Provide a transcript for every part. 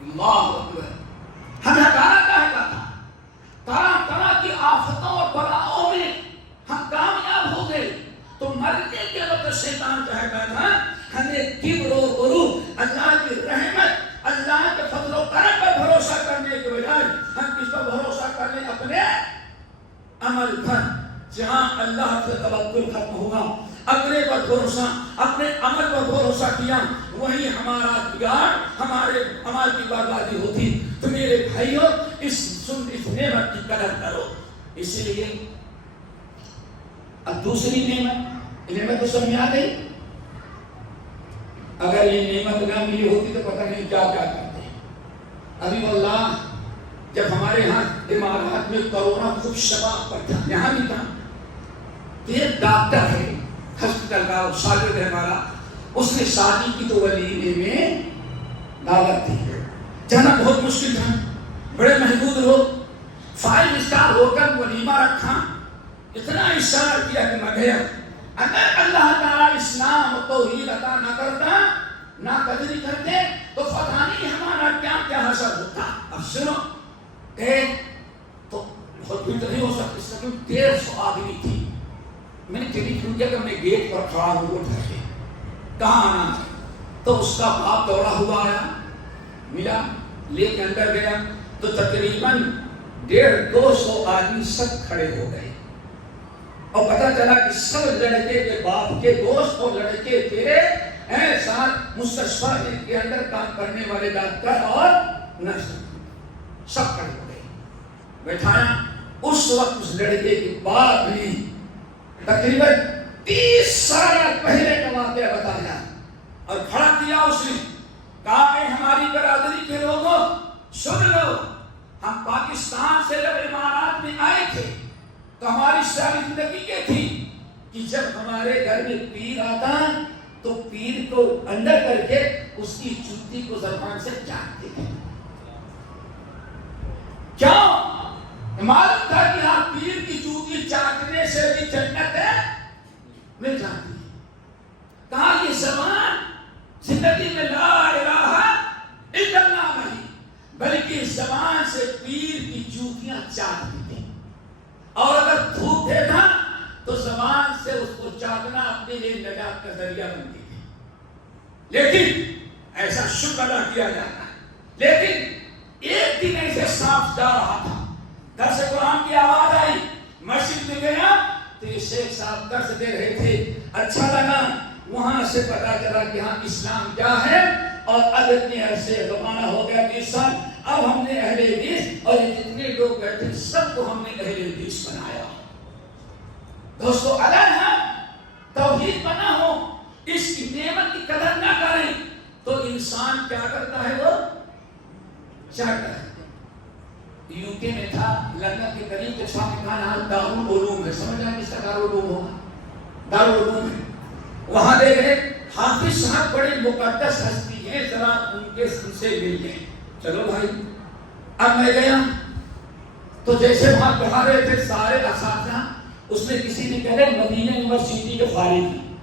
اللہ اکبر. ہمیں ہٹانا چاہتا تھا. طرح طرح کی آفتوں اور بلاؤں میں ہم کامیاب ہو گئے. تو مرنے کے وقت شیطان کہتا تھا ہمیں کبر و غرور، اللہ کی رحمت، اللہ کے فضل و کرم پر بھروسہ کرنے کے بجائے ہم کس پر بھروسہ کر لیں؟ اپنے عمل پر. جہاں اللہ سے توکل ختم ہوا، اپنے پر بھروسہ، اپنے عمل پر بھروسہ کیا، وہی ہمارا بگاڑ، ہمارے عمل کی بربادی ہوتی. تو میرے بھائیوں اس نعمت کی قدر کرو. اسی لیے اب دوسری نعمت تو سب میں آ گئی. اگر یہ نعمت نہ ملی ہوتی تو پتہ نہیں کیا کیا کرتے. ابھی واللہ جب ہمارے یہاں امارات میں کورونا خوب شفا پر تھا، یہاں بھی تھا، تو ایک ڈاکٹر ہے ہاسپٹل کا، شاگرد ہے ہمارا، اس نے شادی کی تو ولیمے میں دعوت دی. جانا بہت مشکل تھا، بڑے محدود لوگ، 5 اسٹار ہوٹل ولیمہ رکھا. اتنا اشارہ کیا کہ میں گیا. اگر اللہ تعالیٰ اسلام و توحید عطا نہ کرتا، نہ قدری کرتے، تو پتہ نہیں ہمارا کیا کیا حشر ہوتا. اب سنو تو بہت بھی نہیں ہو سکتی. اس میں 150 آدمی تھی. میں نے ٹیلی فون کیا کہ میں گیٹ پر کھڑا ہوں، اٹھ کے کہاں آنا ہے. تو اس کا باپ دوڑا ہوا آیا، ملا، لے کے اندر گیا. تو تقریباً 150-200 آدمی سب کھڑے ہو گئے. اور پتا چلا کہ سب لڑکے کے باپ کے دوست اور لڑکے تیرے ساتھ مستشفی کے اندر کام کرنے والے ڈاکٹر اور نرس سب کھڑے ہو گئے. بیٹھایا. اس وقت اس لڑکے کے باپ نے تقریباً 30 سال پہلے کا واقعہ بتایا اور کھڑا کیا. اس نے کہا کہ ہماری برادری کے لوگوں سن لو، ہم پاکستان سے جب امارات میں آئے تھے تو ہماری ساری زندگی یہ تھی کہ جب ہمارے گھر میں پیر آتا تو پیر کو اندر کر کے اس کی جوتی کو زبان سے چاٹتے تھے. کیوں؟ معلوم تھا کہ آپ پیر کی جوتی چاٹنے سے بھی جنت ہے مل جاتی ہے. کہا یہ زبان زندگی میں لا الہ الا اللہ نہیں، بلکہ زبان سے پیر کی جوتیاں چاٹتی تھی. اور اگر دھوپ دیتا تو زبان سے اس کو چاٹنا اپنے لیے نجات کا ذریعہ بنتی تھی. لیکن ایسا شکر ادا کیا جاتا ہے. لیکن ایک دن ایسے صاف جا رہا تھا، درس قرآن کی آواز آئی، مسجد میں گیا تو یہ شیخ صاحب درس دے رہے تھے. اچھا لگا، وہاں سے پتا چلا کہ ہاں اسلام کیا ہے. اور اب اتنے عرصے زمانہ ہو گیا 20 سال، اب ہم نے اہل حدیث اور یہ جتنے لوگ بیٹھے سب کو ہم نے اہل حدیث بنایا. دوستو اگر ہم توحید بنا ہو، اس کی نعمت کی قدر نہ کریں تو انسان کیا کرتا ہے؟ وہ چاہتا ہے. یو کے میں تھا، لندن کے قریب کے سامنے کا نام دارالعلوم ہے. سمجھ رہے ہیں کس کا دارالعلوم ہوگا؟ دارالعلوم ہے. وہاں لے گئے. حافظ صاحب بڑے مقدس ہستی ہیں، ذرا ان سے مل گئے. چلو بھائی. اب میں گیا تو جیسے وہاں پڑھا رہے تھے سارے اساتذہ، اس میں کسی نے کہا مدینہ یونیورسٹی کے فارغ ہیں.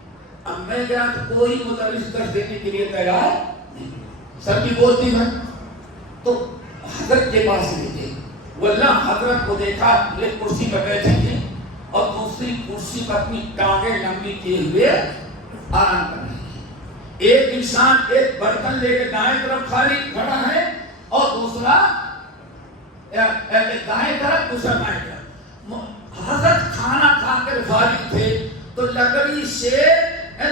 اب میں گیا تو کوئی مدرس درس دینے کے لیے تیار نہیں. سب کی بولتی ہے. تو حضرت کے پاس لے گئے. واللہ حضرت کو دیکھا ایک کرسی پر بیٹھے تھے اور دوسری کرسی پر اپنی ٹانگیں لمبی کیے ہوئے آرام کر رہے ہیں. ایک انسان ایک برتن لے کے دائیں طرف خالی کھڑا ہے اور دوسرا دائیں طرف، دوسرا بائیں طرف. حضرت کھانا کھا کر فارغ تھے تو لکڑی سے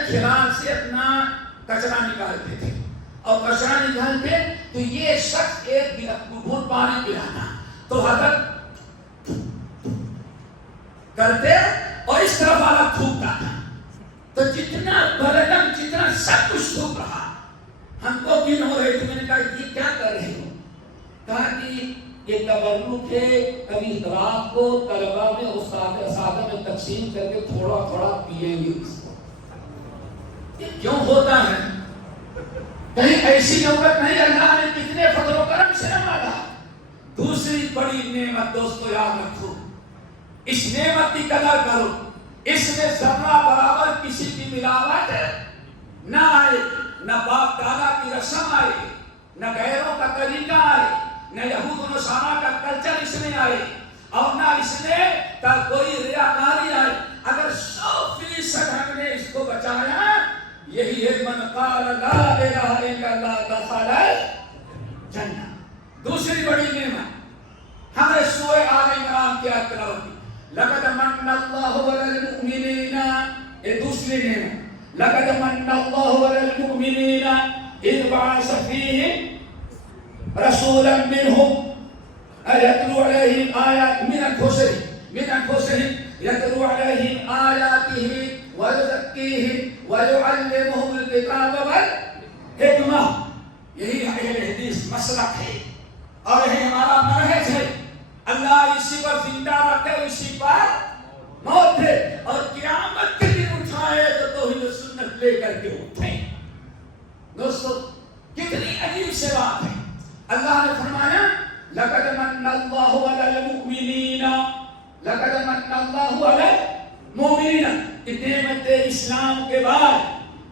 کھلان سے اپنا کچرا نکالتے تھے اور کچرا نکال کے تو یہ شخص ایک گھونٹ پانی پلانا تو حضرت کرتے اور اس طرف والا تھوکتا تھا. تو جتنا بلغم جتنا سب کچھ تھوک رہا، ہم کو دن ہو رہے تھے. میں نے کہا یہ کیا کر رہے ہو؟ کہا کہ یہ تبرک ہے، کبھی رات کو طلبہ میں اساتذہ میں تقسیم کر کے تھوڑا تھوڑا پیئیں گے. یہ کیوں ہوتا ہے؟ کہیں ایسی نوبت نہیں. اللہ نے کتنے فضل و کرم سے نوازا. دوسری بڑی نعمت دوستو یاد رکھو، اس نعمت کی قدر کرو. اس میں ذرہ برابر کسی کی ملاوٹ نہ آئے، نہ باپ دادا کی رسم آئے، نہ غیروں کا طریقہ آئے، نہ یہود و نصارہ کا کلچر اس میں آئے، اور نہ اس میں کوئی ریاکاری آئے۔ اگر 100% ہم نے اس کو بچایا، یہی ہے من قال لا الہ الا اللہ دخل الجنہ۔ دوسری بڑی نعمت ہمیں سورہ آل عمران کی آیت تلاوت کی، لقد من اللہ علی المؤمنین، یہ دوسری نعمت، لقد من اللہ علی المؤمنین اذ بعث فیہم رسولا منہم یتلو علیہم آیات من انفسہم یتلو علیہم آیاتہ ویزکیہم ویعلمہم الکتاب والحکمہ۔ یہی اہل حدیث مسلک ہے اور یہی ہمارا منہج ہے۔ اللہ اسی پر زندہ رکھے، اسی پر موت ہے، اور قیامت کے دن اٹھائے تو توحید و سنت لے کر کے اٹھیں۔ دوستو کتنی عجیب سے بات ہے۔ اللہ نے فرمایا لقد من اللہ علی المؤمنین، لقد من اللہ علی المؤمنین۔ نعمت اسلام کے بعد،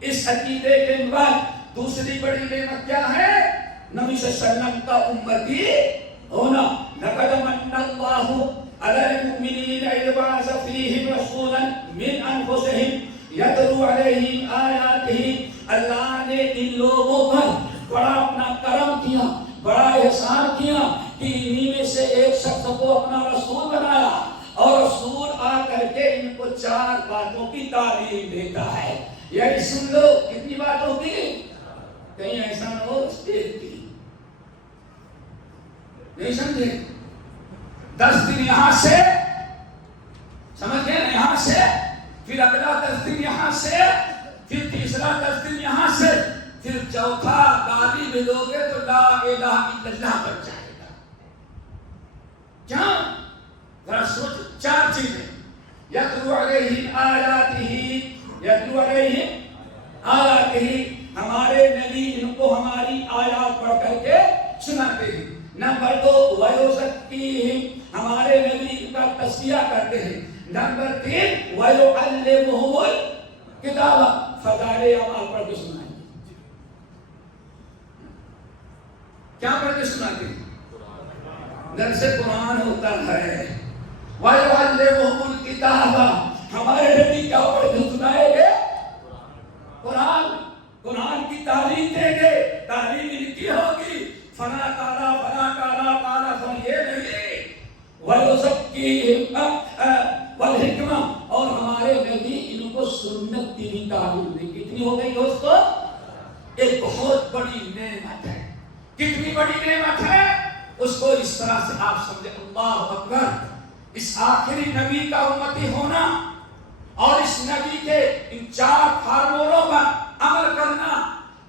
اس عقیدے کے بعد دوسری بڑی نعمت کیا ہے؟ نبی صلی اللہ علیہ وسلم کا امتی ہونا۔ لقد من اللہ علی المؤمنین اذ بعث فیہم رسولا من انفسہم یتلو علیہم آیاتہ۔ اللہ نے ان لوگوں پر بڑا اپنا کرم کیا، بڑا احسان کیا کہ انہی میں سے ایک شخص کو اپنا رسول بنایا، اور رسول آ کر کے ان کو 4 باتوں کی تعلیم دیتا ہے۔ یعنی سن لو کتنی باتوں کی، کہیں ایسا نہ ہو اسٹیج کی نہیں سمجھے۔ 10 دن یہاں سے سمجھ گئے، یہاں سے پھر اگلا 10 دن یہاں سے، پھر تیسرا 10 دن یہاں سے، پھر چوتھا گالی بھی دو گے تو لا الہ الا اللہ بن جائے گا۔ کیا؟ ذرا سوچ، 4 چیزیں، یتلو علیہم آیاتہ، یتلو علیہم آیاتہ، ہمارے نبی ان کو ہماری آیات پڑھ کر کے سناتے ہیں۔ نمبر 2 ویزکیہم، ہمارے نبی کا تزکیہ کرتے ہیں۔ نمبر 3 ویعلمہم الکتاب، فضائل اعمال پڑھ کے سنائیں۔ کیا پڑھ کے سناتے ہیں؟ درس قرآن ہوتا ہے۔ وَيُعَلِّمُهُمُ الْكِتَابَ، ہمارے نبی کیا پڑھ کے سنائیں گے؟ قرآن کی تعلیم دیں گے۔ تعلیم ان کی ہوگی، فنا کالا فنا کالا کالا فن، یہ نہیں۔ وَيُزَكِّيهِمْ وَالْحِكْمَةَ، اور ہمارے نبی ان کو سنت کی بھی تعلیم دیں۔ کتنی ہو گئی دوستو؟ ایک بہت بڑی نعمت ہے۔ کتنی بڑی نعمت ہے، اس کو اس طرح سے آپ سمجھے۔ اللہ اکبر، اس آخری نبی کا امتی ہونا اور اس نبی کے ان 4 فارمولوں پر عمل کرنا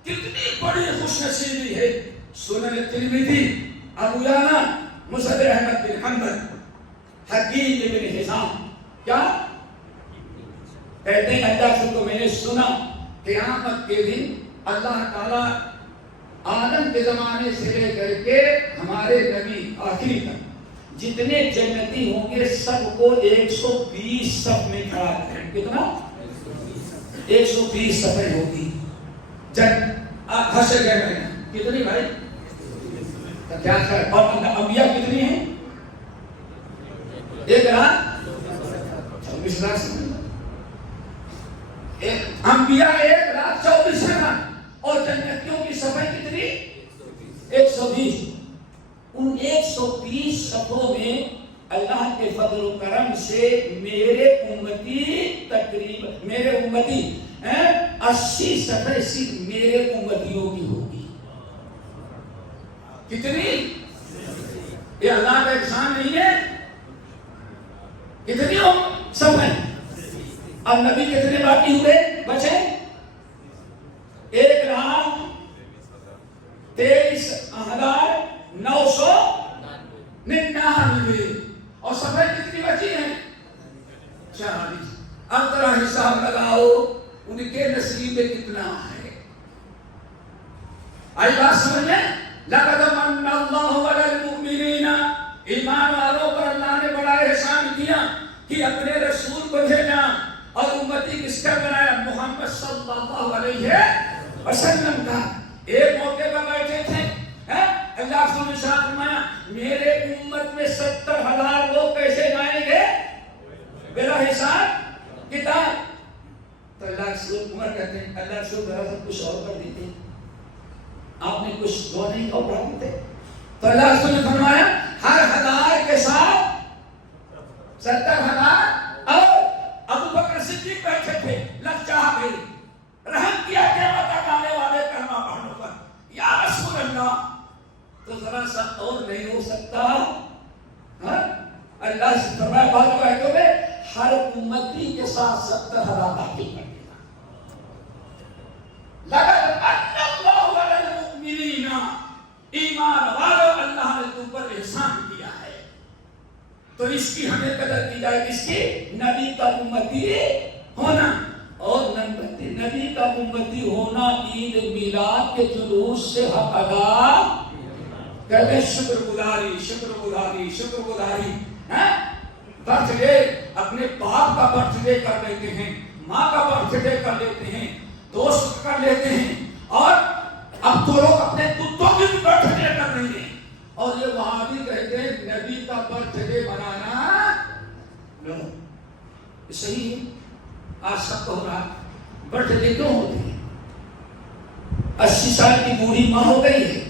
کتنی بڑی خوش نصیبی ہے۔ سنن ترمذی، ابو یعلا، مسند احمد بن حنبل، حکیم بن حزام کیا کہتے ہیں؟ اللہ سے تو میں نے سنا قیامت کے دن اللہ تعالیٰ آدم کے زمانے سے لے کر کے ہمارے نبی آخری تک جتنے جنتی ہوں گے سب کو 120 صف میں کھڑا کریں۔ کتنا؟ 120 صفیں ہوگی۔ حشر گئے میں کتنی بھائی؟ کیا خیر؟ اور انبیاء کتنی ہیں؟ 1,24,000 انبیاء 1,24,000، اور جنتیوں کی صفیں کتنی؟ 120۔ ان 120 صفوں میں اللہ کے فضل و کرم سے میرے امتی تقریباً 80 صفیں صرف میرے امتیوں کی ہوگی۔ کتنی؟ یہ اللہ کا احسان نہیں ہے؟ کتنی صفیں؟ اب نبی کتنے باقی ہوئے بچے؟ 1,23,999، اور صفحے کتنی بچی ہیں؟ 40۔ اب ذرا حساب لگاؤ ان کے نصیب میں کتنا ہے۔ آئی بات سمجھ میں؟ لقد من اللہ علی المؤمنین، ایمان والوں پر اللہ نے بڑا احسان کیا کہ اپنے رسول کو بھیجا، اور امتی کس کا بنایا؟ محمد صلی اللہ علیہ وسلم کا۔ ایک موقع پر بیٹھے تھے 70,000 لوگ کیسے جائیں گے بلا حساب کتاب؟ تو اللہ رسول عمر کہتے ہیں اللہ رسول ذرا سا کچھ اور کر دیتے، آپ نے کچھ دو نہیں اور پڑھا دیتے. تو اللہ رسول نے فرمایا ہر 1000 کے ساتھ 70,000. اور ابو بکر صدیق بیٹھے تھے، لگ چاہ گئی، رحم کیا قیامت تک آنے والے کلمہ پڑھنے پر، یا رسول اللہ تو ذرا سا اور نہیں ہو سکتا؟ اللہ سے فرمایا بعض روایتوں میں ہر امتی کے ساتھ 70,000 تحقیق کر دینا. لقد من اللہ علی المؤمنین، ایمان والو اللہ نے تم پر احسان کیا ہے. تو اس کی ہمیں قدر کی جائے، اس کی نبی کا امتی ہونا. اور نبی کا امتی ہونا عید میلاد کے جلوس سے حق ادا کہتے ہیں. شکر گزاری شکر گزاری شکر گزاری. برتھ ڈے اپنے باپ کا برتھ ڈے کر لیتے ہیں، ماں کا برتھ ڈے کر لیتے ہیں، دوست کر لیتے ہیں، اور اب تو لوگ اپنے کتوں کی بھی برتھ ڈے کر رہے ہیں. اور یہ وہاں بھی کہتے ہیں نبی کا برتھ ڈے منانا نو. صحیح ہے. آج سب کو ہو رہا برتھ ڈے کیوں ہوتے ہیں؟ 80 سال کی بوڑھی ماں ہو گئی ہے،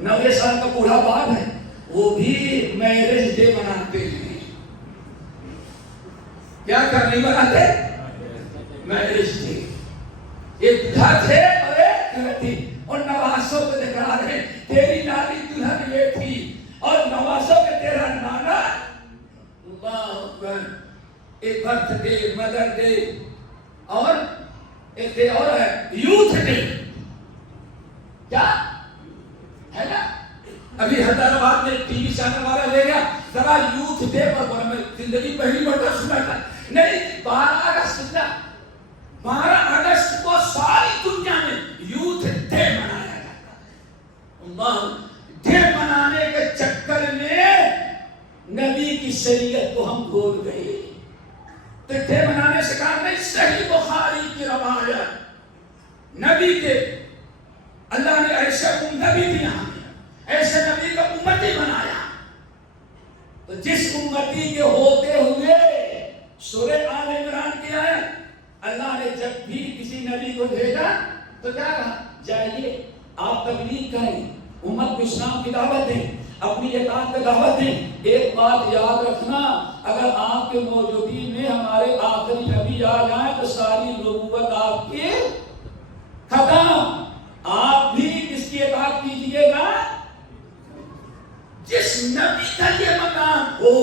90 سال کا بوڑھا باپ ہے، وہ بھی میرج ڈے مناتے ہیں. کیا کر نہیں مناتے؟ Marriage day. ایک بوڑھا تھے اور ایک دلہن تھی، اور نواسوں کو دکھا رہے تیری نانی دلہن یہ تھی اور نواسوں کے تیرا نانا. اللہ اکبر. ایک برتھ ڈے، مدر ڈے، اور ایک ڈے اور ہے یوتھ ڈے. کیا ہے نا؟ ابھی حیدرآباد میں ٹی وی چینل والا لے گیا ذرا یوتھ ڈے پر بولا. میں زندگی پہلی مرتبہ سنا تھا. نہیں، 12 اگست 12 اگست کو ساری دنیا میں یوتھ ڈے منایا جاتا ہے. اللہ ڈے منانے کے چکر میں نبی کی شریعت کو ہم بھول گئے. تو ڈے منانے سے کام نہیں. صحیح بخاری کی روایت نبی کے اللہ نے ایسے نبی دیا ہمیں، ایسے نبی کا امتی بنایا. تو جس امتی کے ہوتے ہوئے سورہ آل عمران کی آیت، اللہ نے جب بھی کسی نبی کو بھیجا تو کیا کہا؟ جائیے آپ تبلیغ کریں، امت کو اسلام کی دعوت دیں، اپنی اطاعت کی دعوت دیں. ایک بات یاد رکھنا، اگر آپ کے موجودگی میں ہمارے آخری نبی آ جائیں تو ساری نبوت آپ کی ختم. آپ بھی کس کی اطاعت کیجیے گا؟ جس نبی کا یہ مقام ہو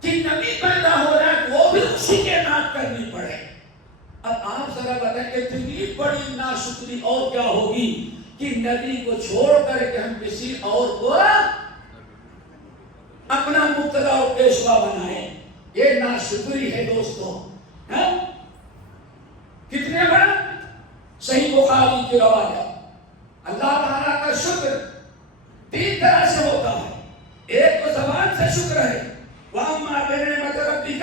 کہ نبی پیدا ہو رہا ہے وہ بھی اسی کے اطاعت کرنی پڑے. اب آپ ذرا بتائیں کہ اتنی بڑی ناشکری اور کیا ہوگی کہ نبی کو چھوڑ کر کہ ہم کسی اور کو اپنا مقتدا اور پیشوا بنائیں. یہ ناشکری ہے دوستو. کتنے بڑا صحیح بخاری کی روایت. اللہ تعالیٰ کا شکر 3 طرح سے ہوتا ہے. ایک تو زبان سے شکر ہے، وَأَمَّا بِنِعْمَةِ رَبِّكَ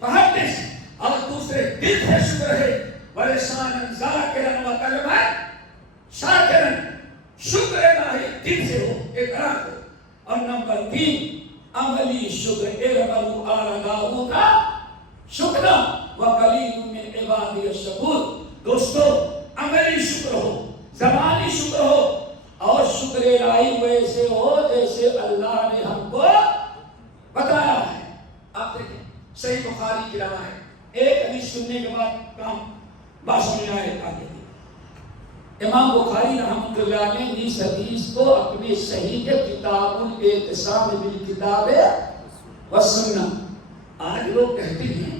فَحَدِّثْ، اور دوسرے دل سے شکر ہے، وَلِسَانًا ذَاكِرًا وَقَلْبًا شَاكِرًا. شکر الہی دل سے ہو، اقرار ہو. اور نمبر 3 عملی شکر. اعْمَلُوا آلَ داؤد شکرا وَقَلِيلٌ مِّنْ عِبَادِيَ الشَّكُورُ. دوستو عملی شکر ہو، زبانی شکر ہو، اور شکر الہی ویسے ہو جیسے اللہ نے ہم کو بتایا ہے. آپ دیکھیں صحیح بخاری کی روایت. ایک حدیث سننے کے بعد کام بات سمجھ آئے آگے. امام بخاری رحمۃ اللہ علیہ نے اس حدیث کو اپنے صحیح کے کتاب الاعتصام بالکتاب والسنہ. آج لوگ کہتے ہیں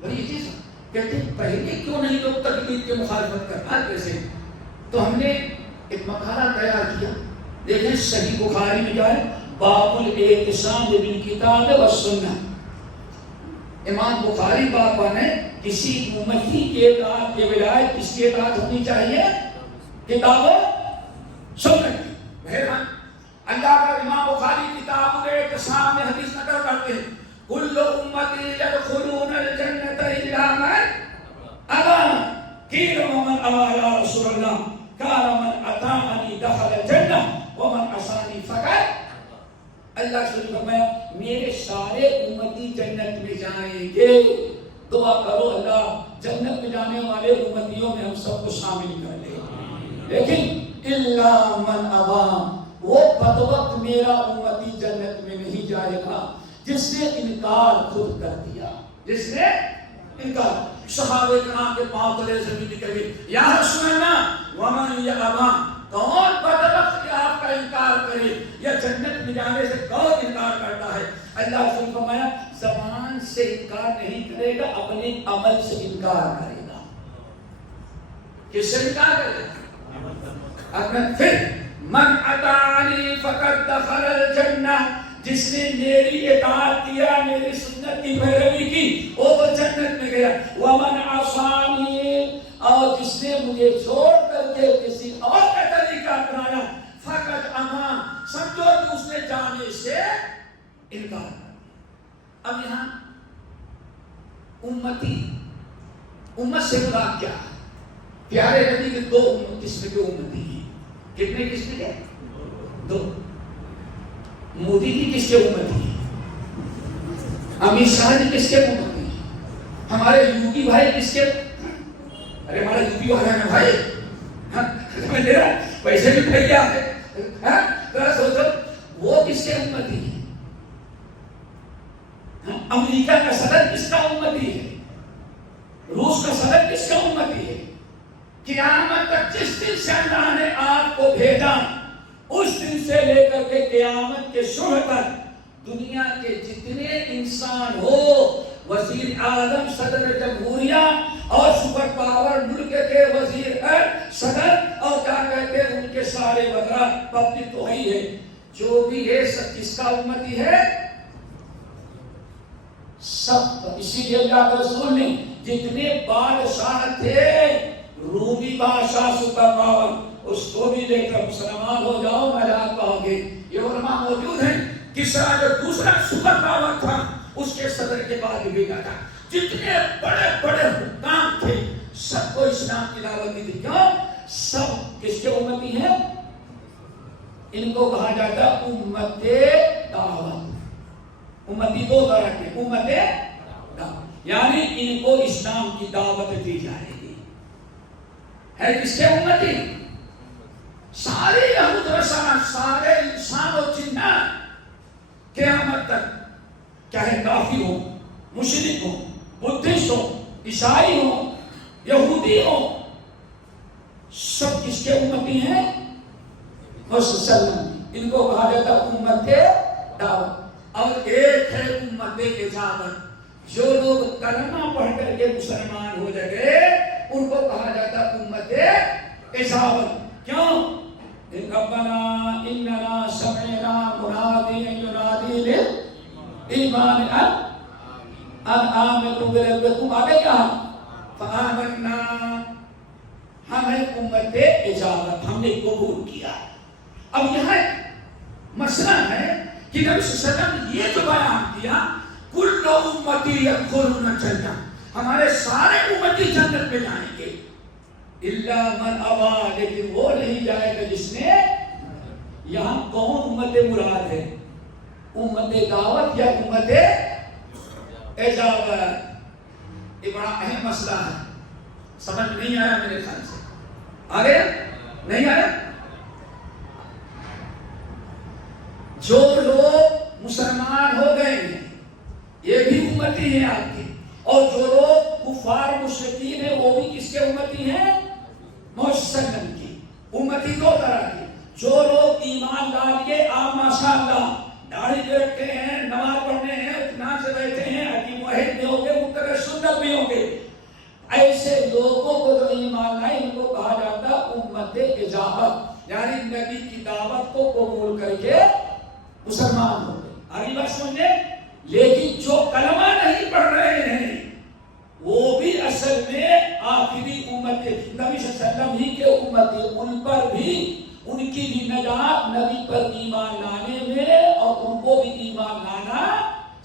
بڑی چیز کہتے ہیں پہلے کیوں نہیں لوگ تقلید کے مخالفت کرنا کیسے. تو ہم نے ایک مقالہ تیار کیا. دیکھیں صحیح بخاری میں کیا ہے؟ باب الاعتصام بالکتاب والسنہ. امام بخاری بابا نے کسی امتی کے اطاعت کے بجائے کس کی اطاعت ہونی چاہیے؟ کتاب و سنت کی. بہرحال اللہ کا امام بخاری کتاب الاعتصام میں حدیث نقل کرتے ہیں کل امتی یدخلون الجنت الا من ابى قیل ومن ابى یا رسول اللہ قال من اطاعنی دخل الجنہ ومن عصانی فقط. اللہ سے فرمایا میرے سارے امتی جنت میں جائیں گے. دعا کرو اللہ جنت میں جانے والے امتیوں میں ہم سب کو شامل کر لے. لیکن الا من ابا، وہ بدبخت میرا امتی جنت میں نہیں جائے گا جس نے انکار خود کر دیا. جس نے انکار. صحابہ کرام کے پاؤں تلے زمین نکل گئی. یا رسول اللہ ومن یابا، کون بدبخت کہ آپ کا انکار کرے یا جنت میں جانے سے کون انکار کرتا ہے؟ اللہ سے فرمایا زبان سے انکار نہیں کرے گا، اپنے عمل سے انکار کرے گا. کس سے انکار کرے گا؟ اپنے. پھر من اطاعنی فقد دخل الجنہ، جس نے میری اطاعت کیا، میری سنت کی پیروی کی، وہ جنت میں گیا. ومن عصانی، اور جس نے مجھے چھوڑ کر کے کسی اور کا طریقہ اپنایا، فقد اما، سمجھو کہ اس نے جانے سے انکار کر. اب یہاں امتی، امت سے مراد کیا ہے؟ پیارے نبی کے دو قسم کے امتی ہیں. کتنے قسم کے؟ دو. مودی جی کس کے امتی ہیں؟ امت شاہ جی کس کے امتی ہیں؟ ہمارے یوگی بھائی کس کے؟ ارے ہمارا یوگی والا ہے بھائی، میرا پیسے بھی پھیل گیا ہے. ذرا سوچو وہ کس کے امتی ہیں؟ امریکہ کا صدر کس کا امتی ہے؟ روس کا صدر کس کا امتی ہے؟ قیامت تک جس دن سے اللہ نے آپ کو بھیجا، اس دن سے لے کر کے قیامت کے صبح تک دنیا کے جتنے انسان ہو، وزیر اعظم، صدر جمہوریہ اور سپر پاور ملک کے وزیر صدر اور کیا کہتے ہیں ان کے سارے وزراء پبلک تو ہی ہے، جو بھی ہے سب کس کا امتی ہے؟ سب. اسی لیے اللہ کے رسول نے جتنے بادشاہ تھے، رومی بادشاہ سپر پاور، اس کو بھی لے کر مسلمان ہو جاؤ مجاز پاؤ گے. یہ علماء موجود ہیں. کسرا جو دوسرا سپر پاور تھا اس کے صدر کے بعد بھیجا تھا. جتنے بڑے بڑے حکام تھے سب کو اسلام کی دعوت دی تھی. کیوں؟ سب کس کے امتی ہیں؟ ان کو کہا جاتا امت دعوت. امتی دو طرح کے، امت دعوت یعنی ان کو اسلام کی دعوت دی جائے گی. ہے کس کے امتی؟ سارے یہود رسول، سارے انسان و جنات قیامت تک، چاہے کافر ہو، مشرک ہو، بدھسٹ ہو، عیسائی ہو، یہودی ہو، سب کس کے امتی ہیں؟ وسلم. ان کو کہا جاتا امت دعوت. اور ایک ہے امت اجابت. جو لوگ کلمہ پڑھ کر کے مسلمان ہو گئے ان کو کہا جاتا امت اجابت. کیوں؟ ربنا اننا سمعنا منادیا ینادی للایمان ان آمنوا بربکم. آگے کیا؟ فآمنا. ہم ہیں امت اجابت، ہم نے قبول کیا. اب یہاں مسئلہ ہے کہ نبی صلی اللہ علیہ وسلم نے یہ جو بیان کیا کل امتی یدخلون الجنہ، ہمارے سارے امتی جنت میں جائیں گے، الا من ابا، لیکن وہ نہیں جائے گا جس نے. یہاں کون امت مراد ہے؟ امت دعوت یا امت اجابت؟ یہ بڑا اہم مسئلہ ہے. سمجھ نہیں آیا میرے خیال سے؟ آگے نہیں آیا؟ جو لوگ مسلمان ہو گئے ہیں یہ بھی امتی ہیں آپ کی، اور جو لوگ کفار مشرکین ہیں وہ بھی کس کے امتی ہیں؟ محمد صلی اللہ علیہ وسلم کی. امتی دو طرح کی. جو لوگ ایمان لا لیے، آپ ماشاء اللہ داڑھی بھی رکھتے ہیں، نماز پڑھنے ہیں، اطمینان سے بیٹھے ہیں، حکیم واحد بھی ہوں گے، متبع سنت بھی ہوں گے، ایسے لوگوں کو جو ایمان لائے ان کو کہا جاتا امت اجابت، یعنی نبی کی دعوت کو قبول کر کے مسلمان ہو گئے. آگے بات سمجھے؟ لیکن جو کلمہ نہیں پڑھ رہے ہیں وہ بھی اصل میں آخری امت نبی صلی اللہ علیہ وسلم ہی کے امت، ان پر بھی ان کی بھی نجات نبی پر ایمان لانے میں، اور ان کو بھی ایمان لانا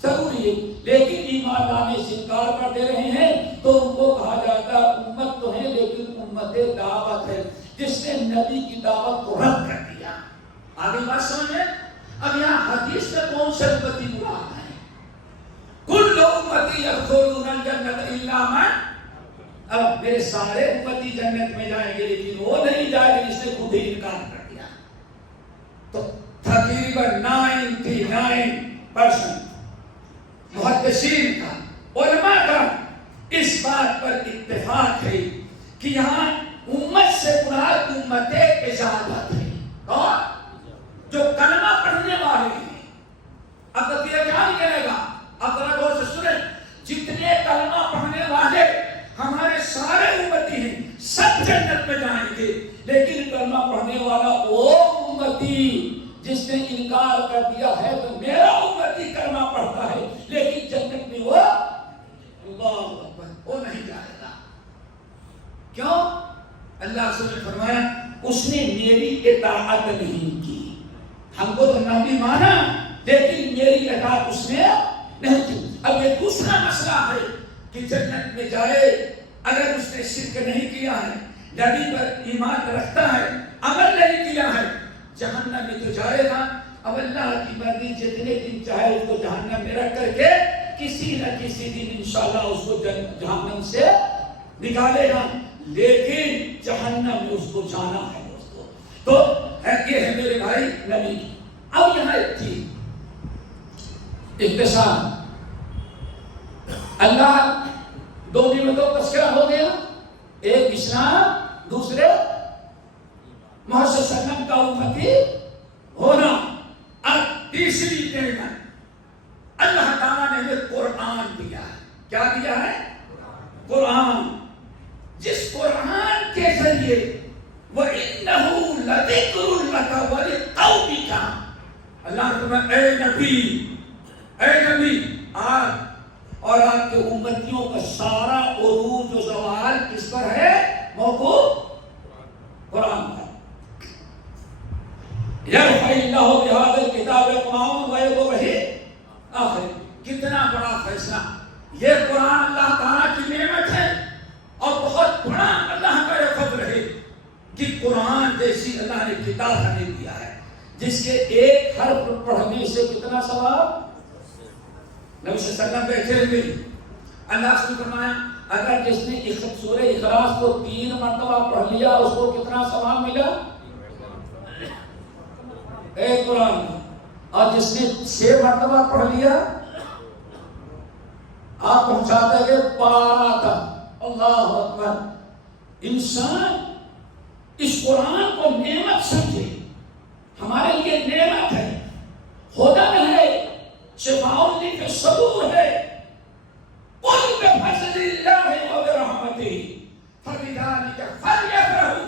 ضروری ہے. لیکن ایمان لانے سے انکار کرتے رہے ہیں تو ان کو کہا جاتا امت تو ہے لیکن امت دعوت ہے، جس نے نبی کی دعوت کو رد کر دیا. آگے بات سمجھیں؟ اب یہاں حدیث میں سے امتی مراد ہے؟ کل امتی یدخلون الجنت الا من، اب میرے سارے امتی جنت میں جائیں گے لیکن وہ نہیں جائے گا جس نے خود ہی انکار کر دیا. تو تقریباً 99% محدثین کا، علماء کا اس بات پر اتفاق ہے کہ یہاں امت سے مراد امت اجابت ہے. اور جو کلمہ پڑھنے والے ہیں، اب بتیا کیا نکلے گا؟ اب ذرا غور سے سنیں، جتنے کلمہ پڑھنے والے ہمارے سارے امتی ہیں، سب جنت میں جائیں گے، لیکن کلمہ پڑھنے والا وہ امتی جس نے انکار کر دیا ہے تو میرا امتی کلمہ پڑھتا ہے لیکن جنت میں وہ اللہ اکبر وہ نہیں جائے گا. کیوں؟ اللہ سے نے فرمایا اس نے میری اطاعت نہیں کی. ہم کو تو نبی مانا لیکن میری اطاعت اس نے نہیں کی. اب یہ دوسرا مسئلہ ہے کہ جنت میں جائے اگر اس نے شرک نہیں کیا ہے، نبی پر ایمان رکھتا ہے، عمل نہیں کیا ہے، جہنم میں تو جائے گا. اب اللہ کی مرضی جتنے دن چاہے اس کو جہنم میں رکھ کر کے کسی نہ کسی دن انشاءاللہ اس کو جہنم سے نکالے گا، لیکن جہنم میں اس کو جانا ہے دوستو. تو یہ ہے میرے بھائی نبی. اب یہاں ایک چیز اختصار، اللہ دو نعمتوں کا تذکرہ ہو گیا، ایک اسلام، دوسرے محمد صلی اللہ علیہ وسلم کا امتی ہونا. اب تیسری نعمت اللہ تعالیٰ نے ہمیں قرآن دیا ہے. کیا دیا ہے؟ قرآن. جس قرآن کے ذریعے وَإِنَّهُ لَذِكْرٌ لَكَ وَلِقَوْمِكَ، اللہ نے فرمایا اے نبی آپ اور آپ کے امتیوں کا سارا عروج و زوال کس پر ہے؟ موقوف قرآن پر. یرفع اللہ بہذا الکتاب اقوام ویذر به آخر. کتنا بڑا فیصلہ! یہ قرآن اللہ تعالیٰ کی نعمت ہے اور بہت بڑا اللہ کا یہ فضل ہے کہ قرآن جیسی اللہ نے کتاب ہمیں دیا ہے جس کے ایک حرف پڑھنے سے کتنا ثواب. نبی صلی اللہ علیہ وسلم بیٹھے ہوئے اللہ سے فرمایا اگر جس نے سورہ اخلاص کو 3 مرتبہ پڑھ لیا اس کو کتنا ثواب ملا؟ ایک قرآن. اور جس نے 6 مرتبہ پڑھ لیا آپ پہنچاتے گئے 12 تک. اللہ اکبر. انسان اس قرآن کو نعمت سمجھے، ہمارے لیے نعمت ہے، ہدن ہے، شفاء للصدور ہے. قل بفضل اللہ وبرحمتہ فبذلک فلیفرحوا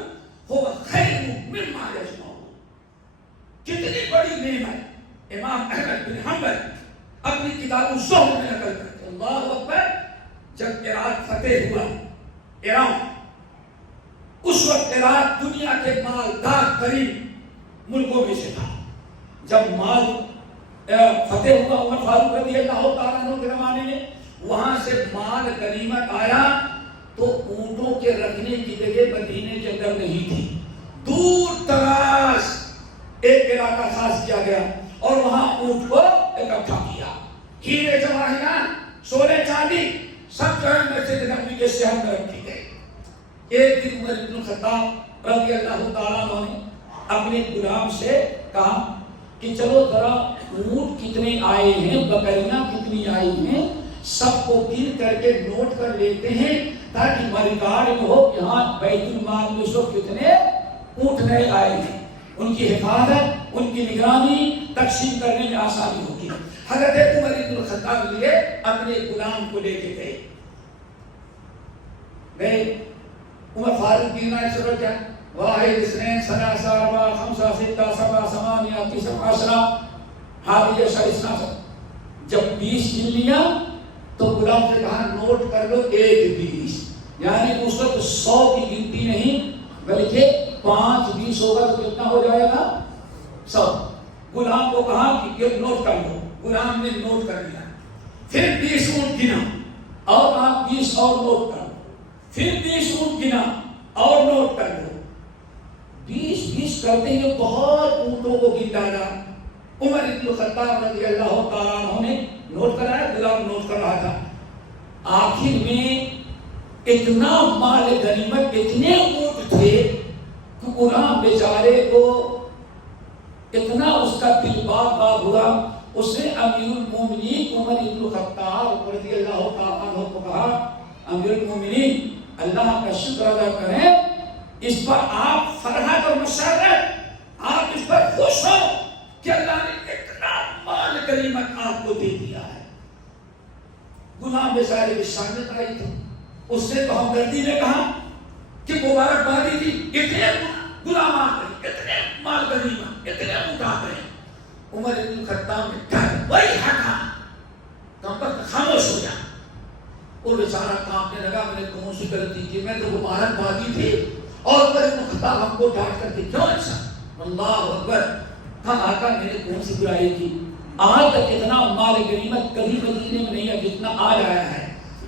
هو خیر مما یجمعون. کتنی بڑی نعمت. امام احمد بن حنبل اپنی کتاب الزہد میں نقل کرتے. اللہ اکبر. جب عراق فتح ہوا، عراق اس وقت عراق دنیا کے مالدار ترین ملکوں میں سے تھا. جب مال فتح ہوا عمر فاروق رضی اللہ تعالیٰ عنہ کے زمانے میں، وہاں سے مال غنیمت آیا تو اونٹوں کے رکھنے کی جگہ مدینے کے اندر نہیں تھی. دور دراز ایک علاقہ خاص کیا گیا اور وہاں اونٹ کو اکٹھا کیا. ہیرے جواہرات، سونے چاندی سب جو ہے مسجد نبوی کے شہر میں رکھی گئی. ایک دن عمر بن الخطاب رضی اللہ تعالیٰ عنہ نے اپنے غلام سے کہا کہ چلو ذرا اونٹ کتنے آئے ہیں، بکریاں کتنی آئی ہیں، سب کو گن کر کے نوٹ کر لیتے ہیں تاکہ ریکارڈ میں ہو کہ ہاں بیت المال میں سب کتنے اونٹ نئے آئے ہیں. ان کی حفاظت، ان کی نگرانی، تقسیم کرنے میں آسانی ہوگی. حضرت عمر بن الخطاب لیے اپنے غلام کو لے کے گئے. عمر فاروق دینا ہے سبب کیا؟ واحد اثنین ثلاثہ اربعہ خمسہ ستہ سبعہ ثمانیہ تسعہ عشرہ حادیہ عشرہ. جب 20 گن لیا تو غلام سے کہا نوٹ کر لو 1 20. یعنی اس وقت 100 کی گنتی نہیں بلکہ 5 20 ہوگا تو کتنا ہو جائے گا؟ 100. غلام کو کہا کہ یہ نوٹ کر لو. غلام نے نوٹ کر لیا. پھر 20 اونٹ گنا اور کہا 20 اور نوٹ کر لو. پھر 20 اونٹ گنا اور نوٹ کر لو. 20 کرتے ہیں بہت اونٹوں کو گن ڈالا. عمر بن الخطاب رضی اللہ تعالیٰ عنہ نے نوٹ کرایا، غلام نوٹ کر رہا تھا، آخر میں اتنا مال غنیمت، اتنے اونٹ تھے کہ غلام بیچارے کو اتنا اس کا دل باغ ہوا، اس نے امیر المومنین عمر بن الخطاب رضی اللہ تعالیٰ عنہ کو کہا، امیر المومنین اللہ کا شکر ادا کریں، اس پر آپ فرحت اور مسرت، آپ اس پر خوش ہو کہ اللہ نے اتنا مال غنیمت آپ کو دے دیا ہے۔ غلام بیچارے کی شامت آئی تھی، اس نے تو ہمدردی میں کہا کہ مبارکبادی تھی، اتنے غلام آ گئے، اتنے مال غنیمت، اتنے اونٹ آ گئے۔ عمر بن الخطاب نے کہا وہی ہٹا، کم وقت خاموش ہو جا۔ وہ بیچارہ کانپنے لگا، میں نے کون سی غلطی کی، میں تو مبارکبادی تھی اور عمر بن الخطاب ہم کو ڈانٹ کر کے کیوں ایسا؟ اللہ اکبر، کہا آقا میں نے کون سی برائی کی، آج تک اتنا مال غنیمت کبھی مدینے میں نہیں ہے جتنا آج آیا ہے۔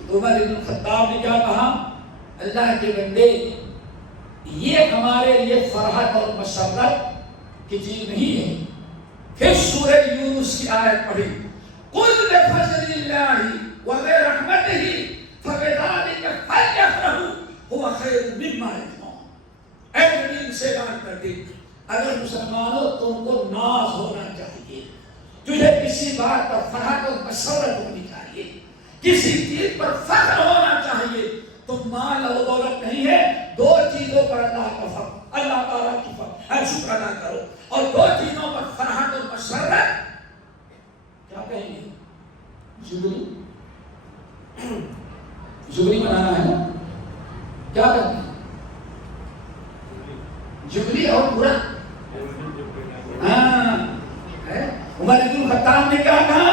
تو عمر بن الخطاب نے کیا کہا، اللہ کے بندے یہ ہمارے لیے فرحت اور مسرت کی چیز نہیں ہے۔ پھر سورہ یونس کی آیت پڑھی، قل بفضل اللہ وبرحمتہ فبذلک فلیفرحوا هو خیر مما یجمعون۔ اے نبی سے بات کرتے، اگر مسلمانوں تم کو ناز ہونا چاہیے، تجھے کسی بات پر فرحت اور مسرت ہونی چاہیے، کسی چیز پر فخر ہونا چاہیے، تو مال اور دولت نہیں ہے، دو چیزوں پر اللہ کا فخر، اللہ تعالیٰ کی فخر شکر ادا کرو، اور دو چیزوں پر فرحت اور مسرت کیا کہیں گے؟ جبری جبری بنانا ہے نا، کیا کرنا ہے؟ جبری اور برا۔ ہاں عمر بن الخطاب نے کیا کہا،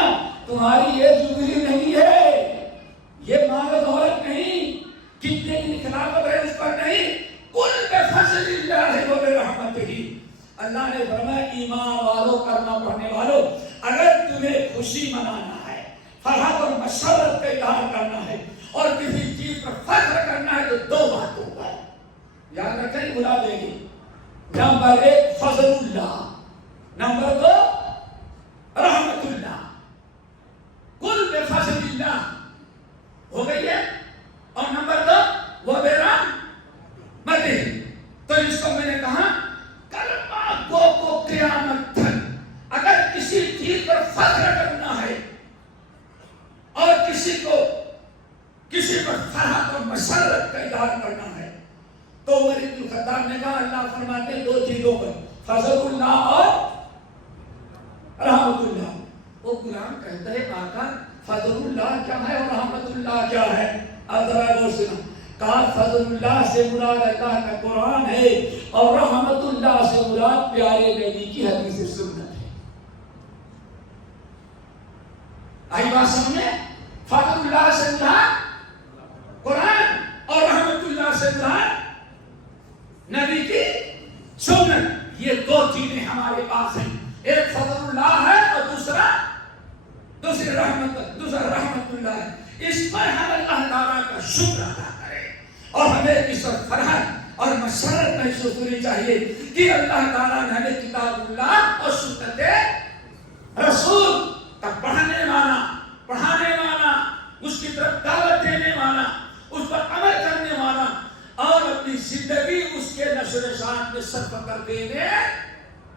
تمہاری یہ جبری نہیں ہے، یہ مال و دولت نہیں، کتنے کی خلافت ہے اس پر نہیں، قل بفضل اللہ وبرحمتہ۔ اللہ نے فرمایا ایمان والوں، کرنا پڑھنے والوں، اگر تمہیں خوشی منانا ہے، فرحت اور مسرت کا اظہار کرنا ہے اور کسی چیز پر فخر کرنا ہے تو دو باتوں پر یاد رکھیں، بلا دیں گے۔ نمبر ایک فضل اللہ، نمبر دو رحمت اللہ۔ قل بفضل اللہ ہو گئی ہے، اور نمبر دو وبرحمتہ۔ تو اس کو میں نے کہا کلمہ گو کو قیامت تک اگر کسی چیز پر فخر کرنا ہے اور کسی پر فرحت اور مسرت کا اظہار کرنا ہے تو عمر بن الخطاب نے کہا، اللہ فرماتے ہیں دو چیزوں پر، فضل اللہ اور رحمت اللہ۔ وہ قرآن کہتا ہے آقا فضل اللہ کیا ہے اور رحمت اللہ کیا ہے؟ اب ذرا غور سے سنو، کہا فضل اللہ سے مراد اللہ کا قرآن ہے اور رحمت اللہ سے مراد پیارے نبی کی حدیث سنت ہے۔ آئی بات سمجھ میں؟ فضل اللہ سے مراد قرآن اور رحمت اللہ سے مراد نبی کی سنت۔ یہ دو چیزیں ہمارے پاس ہیں، ایک فضل اللہ ہے اور دوسری رحمت اللہ ہے۔ اس پر ہم اللہ تعالیٰ کا شکر ادا کریں اور ہمیں اس پر فرحت اور مسرت محسوس ہونی چاہیے کہ اللہ تعالیٰ نے ہمیں کتاب اللہ اور سنت رسول کا پڑھانے والا، اس کی طرف دعوت دینے والا، اس پر عمل کرنے والا اور اپنی زندگی اس کے نشر شان میں صرف کر دینے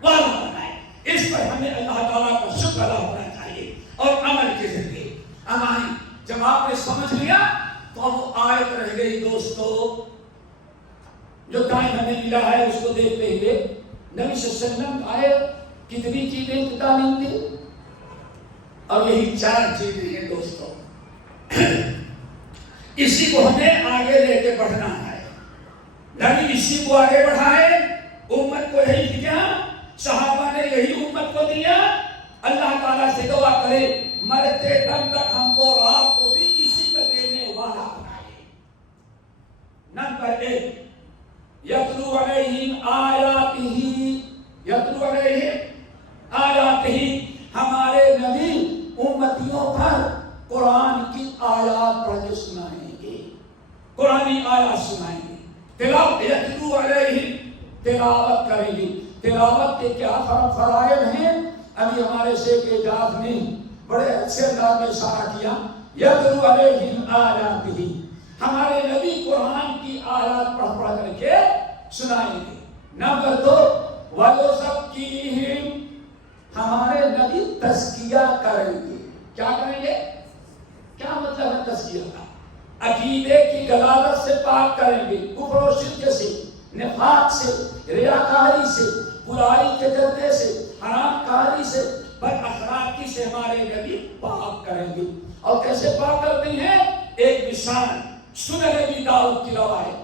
والا بنائے۔ اس پر ہمیں اللہ تعالیٰ کا شکر ادا ہونا چاہیے اور عمل کی زندگی۔ اب آئی جب آپ نے سمجھ لیا تو اب وہ آیت رہ گئی دوستو، جو ٹائم ہمیں ملا ہے اس کو دیکھتے ہوئے نبی صلی اللہ علیہ وسلم آئے کتنی چیزیں تعلیم دی، اب یہی چار چیزیں ہیں دوستو، اسی کو ہمیں آگے لے کے بڑھنا ہے۔ نبی اسی کو آگے بڑھائے، امت کو یہی دیا، صحابہ نے یہی امت کو دیا۔ اللہ تعالیٰ سے دعا کرے مرتے دم تک ہم کو اور آپ کو بھی اسی کا دینے والا بنائے۔ نمبر ایک یتلو علیہم آیاتہ، ہمارے نبی امتیوں پر قرآن کی آیات پڑھ کے سنائیں گے، قرآنی آیات سنائیں گے، تلاوت یتلو علیہم، تلاوت کریں گے۔ تلاوت کے کیا فرائض ہیں؟ ابھی ہمارے شیخ اعجاز نے بڑے اچھے انداز میں اشارہ کیا، یتلو علیہم آیاتہ، ہمارے نبی قرآن کی آیات پڑھ پڑھ کر کے سنائیں گے۔ نمبر 2 وَيُزَكِّيهِمْ، ہمارے نبی تزکیہ کریں گے۔ کیا کریں گے؟ کیا مطلب ہے تزکیہ کا؟ عقیدے کی غلالت سے پاک کریں گے، کفر و شرک سے، نفاق سے، ریاکاری سے، برائی کے جلدے سے، حرام کاری سے، بد اخلاقی سے ہمارے نبی پاک کریں گے۔ اور کیسے پاک کرتے ہیں؟ ایک مثال سنن نبی داؤد کی روایت،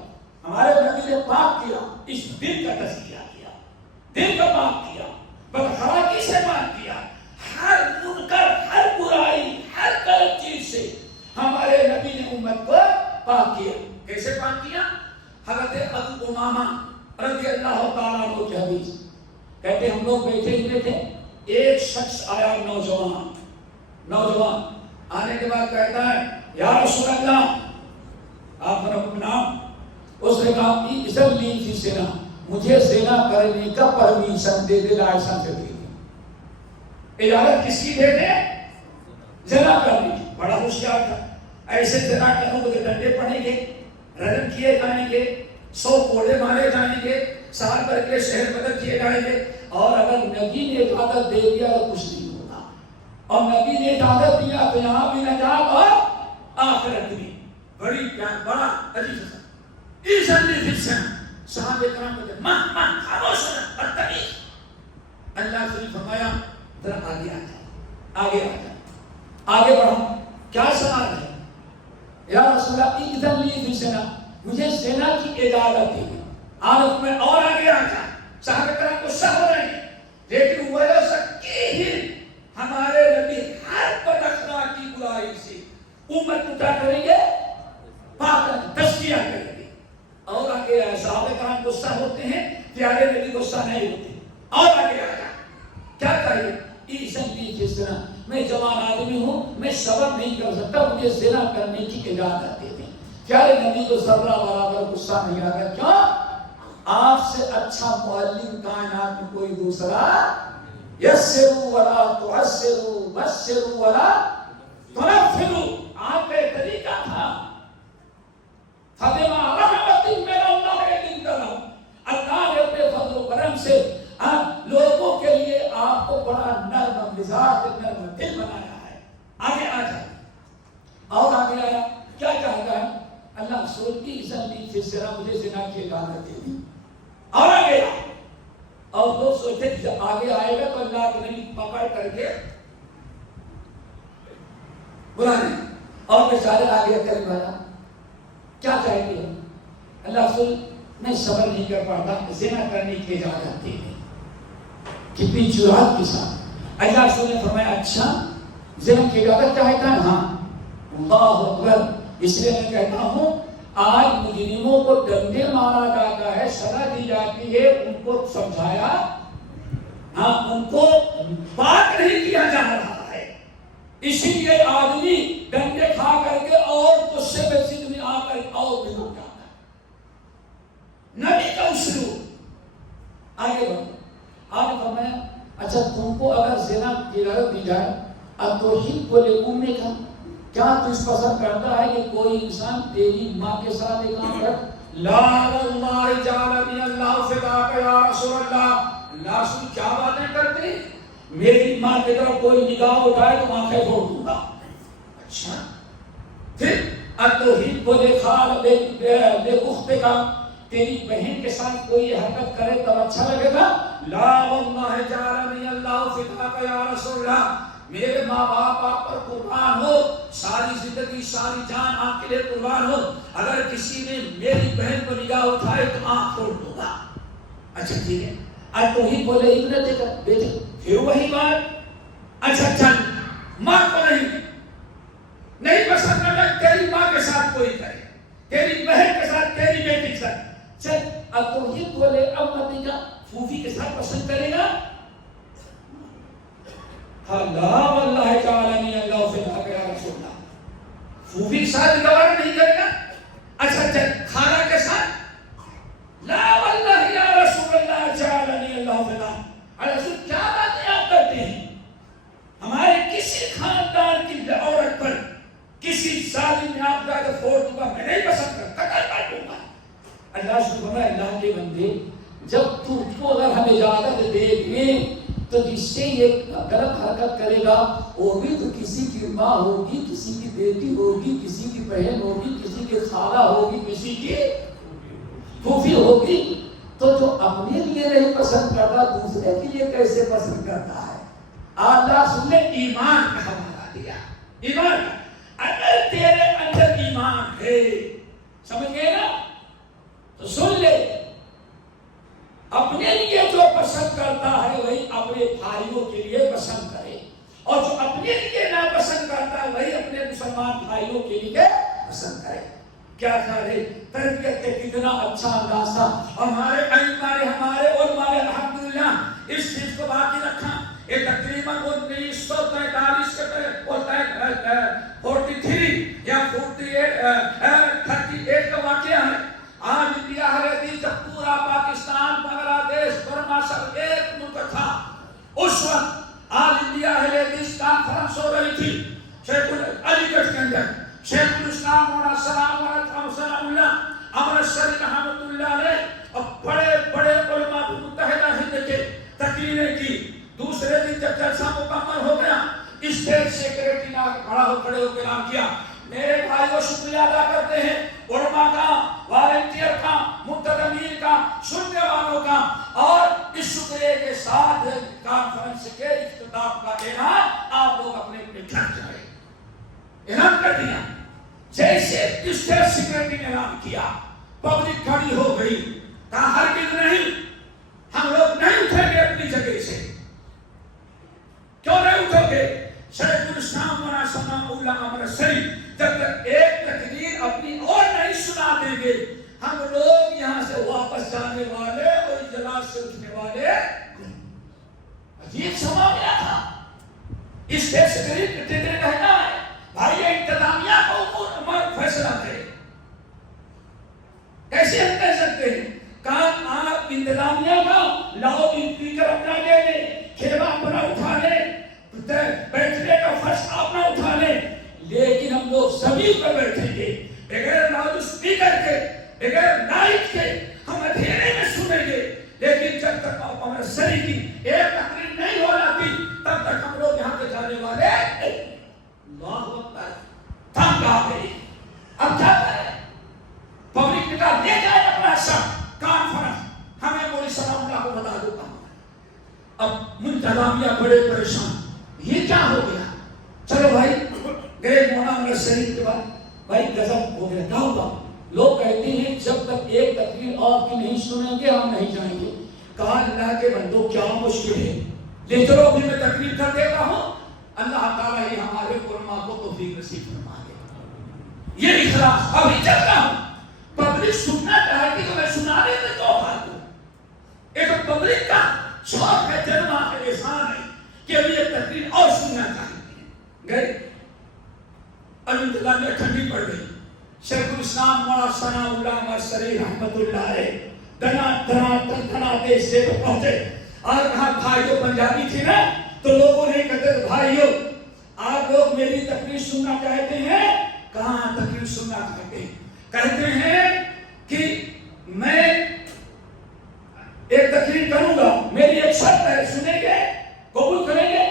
ہمارے نبی نے پاک کیا، اس دل کا تزکیہ کیا، دل کا پاک کیا، بد اخلاقی سے پاک کیا، ہر منکر، ہر برائی، ہر غلط چیز سے ہمارے نبی نے امت کو پاک کیا۔ کیسے پاک کیا؟ حضرت ابو امامہ رضی اللہ تعالیٰ عنہ کی حدیث کہتے ہم لوگ بیٹھے ہوئے تھے، ایک شخص آیا، نوجوان آنے کے بعد کہتا ہے یا رسول اللہ، آپ کا نام، اس نے کہا اذن لی فی زنا، مجھے زنا کرنے کا پرمیشن دے دے، لائسنس دے دے۔ اجازت کس کی دے دے؟ زنا کرنے کی۔ بڑا ہوشیار تھا، ایسے زنا کروں تو ڈنڈے پڑیں گے، رجم کیے جائیں گے، 100 کوڑے مارے جائیں گے، سال بھر کے شہر بدل کیے جائیں گے، اور اگر نبی نے اجازت دے دیا تو کچھ نہیں ہوگا، اور نبی نے اجازت دیا تو یہاں بھی نجات اور آخرت بھی۔ بڑا عجیب تھا۔ اذن لی فی زنا، صحابہ کرام کہتے خاموش رہنا، بدتمیز۔ اللہ سے فرمایا ذرا آگے آ جا، آگے آ جا، آگے بڑھو۔ کیا سوال ہے؟ یا رسول اللہ اذن لی فی زنا، مجھے زنا کی اجازت دی۔ آپ میں اور آگے آ جا، صحابہ کرام کو سہ ہو رہے ہیں، لیکن وَيُزَكِّيهِمْ، ہمارے نبی ہر بد اخلاقی برائی سے امت کو کیا کریں گے؟ پاک تزکیہ کریں گے۔ اور آگے آئے، صحابہ کرام غصہ ہوتے ہیں، پیارے نبی غصہ نہیں ہوتے۔ اور آگے آ جا، کیا کہے؟ اذن لی فی زنا، میں جوان آدمی ہوں، میں صبر نہیں کر سکتا، مجھے زنا کرنے کی اجازت دے دیں۔ پیارے نبی کو ذرہ برابر غصہ نہیں آ گیا۔ کیوں؟ آپ سے اچھا معلم کائنات میں کوئی دوسرا، یسروا ولا تعسروا، بشروا ولا تنفروا، آپ کا طریقہ تھا۔ فبما رحمت من اللہ لنت لهم، اللہ نے اپنے فضل و کرم سے لوگوں کے لیے آپ کو بڑا نرم مزاج، نرم دل بنایا ہے۔ آگے آ جائے، اور آگے آیا، کیا کہتا ہے؟ اللہ رسول کی اذن لی فی زنا، مجھے زنا کی اجازت دے دی۔ اور آگے آیا، اور لوگ سوچتے کہ جب آگے آئے گا تو اللہ کے نبی پکڑ کر کے بلانے، اور بیچارے آگے کریں بھایا کیا چاہیں گے؟ اللہ رسول میں صبر نہیں کر پاتا، زنا کرنے کی اجازت دے دیں۔ کتنی جرات کے ساتھ اللہ رسول نے فرمایا اچھا زنا کی اجازت چاہتا ہے؟ ہاں۔ اللہ اکبر، اس لیے میں کہتا ہوں آج مجرموں کو ڈنڈے مارا جاتا ہے، سزا دی جاتی ہے، ان کو سمجھایا، ہاں ان کو بات نہیں کیا جا رہا ہے، اسی لیے آدمی ڈنڈے کھا کر کے اور غصے میں ضد میں آ کر اور بھی ہو جاتا ہے۔ نبی کا اسلوب۔ آگے بڑھو، آپ نے فرمایا اچھا تم کو اگر زنا کی اجازت دی جائے، اب توحید کو لے گھومنے کا، کیا تو اس پسند کرتا ہے کہ کوئی انسان تیری ماں کے ساتھ ایک کام کر؟ لا واللہ جعلنی اللہ فداک یا رسول اللہ، اللہ رسول کیا باتیں کرتے ہیں؟ میری ماں کی طرف کوئی نگاہ اٹھائے تو آنکھیں پھوڑ دوں گا۔ اچھا پھر التوحید کو لے خال لے اخت کا، تیری بہن کے ساتھ کوئی حرکت کرے تو اچھا لگے گا؟ لا واللہ جعلنی اللہ فداک یا رسول اللہ، میرے ماں باپ آپ پر قربان ہو، ساری زندگی ساری جان آپ کے لیے قربان ہو، اگر کسی نے میری بہن کو نگاہ اٹھائے تو آنکھ توڑ دوں گا۔ اچھا ٹھیک ہے، آج توحید بولے ابن دے کر بیٹے، پھر وہی بات، اچھا چل ماں کو نہیں پسند کرنا، تیری ماں کے ساتھ کوئی کرے، تیری بہن کے ساتھ، تیری بیٹی کے ساتھ، چل اب توحید بولے اب نتیجہ پھوپھی کے ساتھ پسند کرے گا؟ اللہ واللہ جعلنی اللہ فداک یا رسول اللہ، پھوپھی کے ساتھ گوارا نہیں کرے گا؟ اچھا چل خالہ کے ساتھ، لا واللہ یا رسول اللہ جعلنی اللہ فداک۔ رسول کیا باتیں آپ کرتے ہیں؟ ہیں تو جس سے یہ غلط حرکت کرے گا وہ بھی تو کسی کی ماں ہوگی, کسی کی بیٹی ہوگی, کسی کی بہن ہوگی, کسی کی خالہ ہوگی, کسی کی پھوپھی ہوگی. تو جو اپنے لیے نہیں پسند کرتا دوسرے کے لیے کیسے پسند کرتا ہے؟ اللہ سن نے ایمان کا حوالہ دیا. ایمان اگر تیرے اندر ایمان ہے, سمجھ گئے نا, تو سن لے, اپنے لیے جو پسند کرتا ہے وہی اپنے بھائیوں کے لیے پسند کرے, اور جو اپنے لیے نہ پسند کرتا ہے وہی اپنے مسلمان بھائیوں کے لیے پسند کرے. کیا خیال ہے تربیت کے کتنا اچھا انداز تھا. ہمارے ائمہ نے, ہمارے علماء نے الحمدللہ اس چیز کو باقی رکھا. یہ تقریباً 1943 یا 38 کا واقعہ ہے. آج انڈیا ہے جب پورا پاکستان, بنگلہ دیش, برما سب ایک ملک تھا اس وقت. آج انڈیا ہے کانفرنس ہو رہی تھی علی گڑھ کے اندر. شیخ الاسلام مولانا سلام اللہ امرتسری رحمۃ اللہ علیہ اور بڑے بڑے علماء متحدہ ہند کے تقریریں کی. دوسرے دن جب جلسہ مکمل ہو گیا, اسٹیٹ سیکریٹری نے کھڑے ہو کے اعلان کیا, میرے بھائیوں شکریہ ادا کرتے ہیں علماء کا, والنٹیئر کا, منتظمین کا, سننے والوں کا, اور اس شکریہ کے ساتھ کانفرنس کے اختتام کا اعلان آپ لوگ اپنے اپنے گھر جائیں. اعلان کر دیا. جیسے اسٹیٹ سیکریٹری نے اعلان کیا پبلک کھڑی ہو گئی. کہا ہرگز نہیں, ہم لوگ نہیں اٹھیں گے اپنی جگہ سے. کیوں نہیں اٹھو گے؟ شیخ الاسلام مولانا سلام اللہ امرتسری جب تک ایک تقریر اپنی اور نہیں سنا دیں گے ہم لوگ یہاں سے واپس جانے والے اور اجلاس سے اٹھنے والے. عجیب سما گیا تھا. اس کے سکریٹ ٹکرے کہنا ہے بھائی یہ انتظامیہ کو فیصلہ کرے. کیسے ہم کہہ سکتے ہیں؟ کہا آپ انتظامیہ کا لاؤ اسپیکر اپنا لے لیں, کھیوا اپنا اٹھا لیں, بیٹھنے کا فرش اپنا اٹھا لیں, لیکن ہم لوگ سبھی پر بیٹھیں گے بغیر لاؤڈ اسپیکر کے, بغیر لائٹ کے, ہم اندھیرے میں سنیں گے. لیکن جب تک آپ امرتسری کی ایک تقریر نہیں ہو جاتی تب تک ہم لوگ یہاں سے جانے والے. اللہ اکبر, تھم آ گئی. اب کیا کریں؟ پبلک نے کہا لے جائے اپنا سب کانفرنس, ہمیں مولانا سلام اللہ کو بتا دو. اب منتظامیہ بڑے پریشان, یہ کیا ہو گیا؟ چلو بھائی گئے مولانا امرتسری کے بعد, بھائی غضب ہو گیا. کیا ہوگا؟ لوگ کہتے ہیں جب تک ایک تقریر آپ کی نہیں سنیں گے ہم نہیں جائیں گے. کہا اللہ کے بندو کیا مشکل ہے, لے چلو ابھی میں تقریر کر دیتا ہوں. اللہ تعالیٰ ہی ہمارے علماء کو توفیق نصیب فرما دے. یہ اخلاص ابھی چل رہا ہوں. پبلک سننا چاہتی تو میں سنانے میں تو بات ہوں. ایک پبلک کا شوق ہے, جذبہ ہے, احسان ہے کہ ابھی ایک تقریر اور سننا چاہتے ہیں. گئے اب انتظامیہ ٹھنڈی پڑ گئی. شیخ الاسلام مولانا ثناء اللہ امرتسری رحمۃ اللہ علیہ دھناتے سے پہنچے اور کہا بھائیو, پنجابی تھی نا تو لوگوں نے کہتے بھائیو آپ لوگ میری تقریر سننا چاہتے ہیں. کہاں تقریر سننا چاہتے ہیں؟ کہتے ہیں کہ میں ایک تقریر کروں گا, میری ایک شرط ہے, سنیں گے, قبول کریں گے؟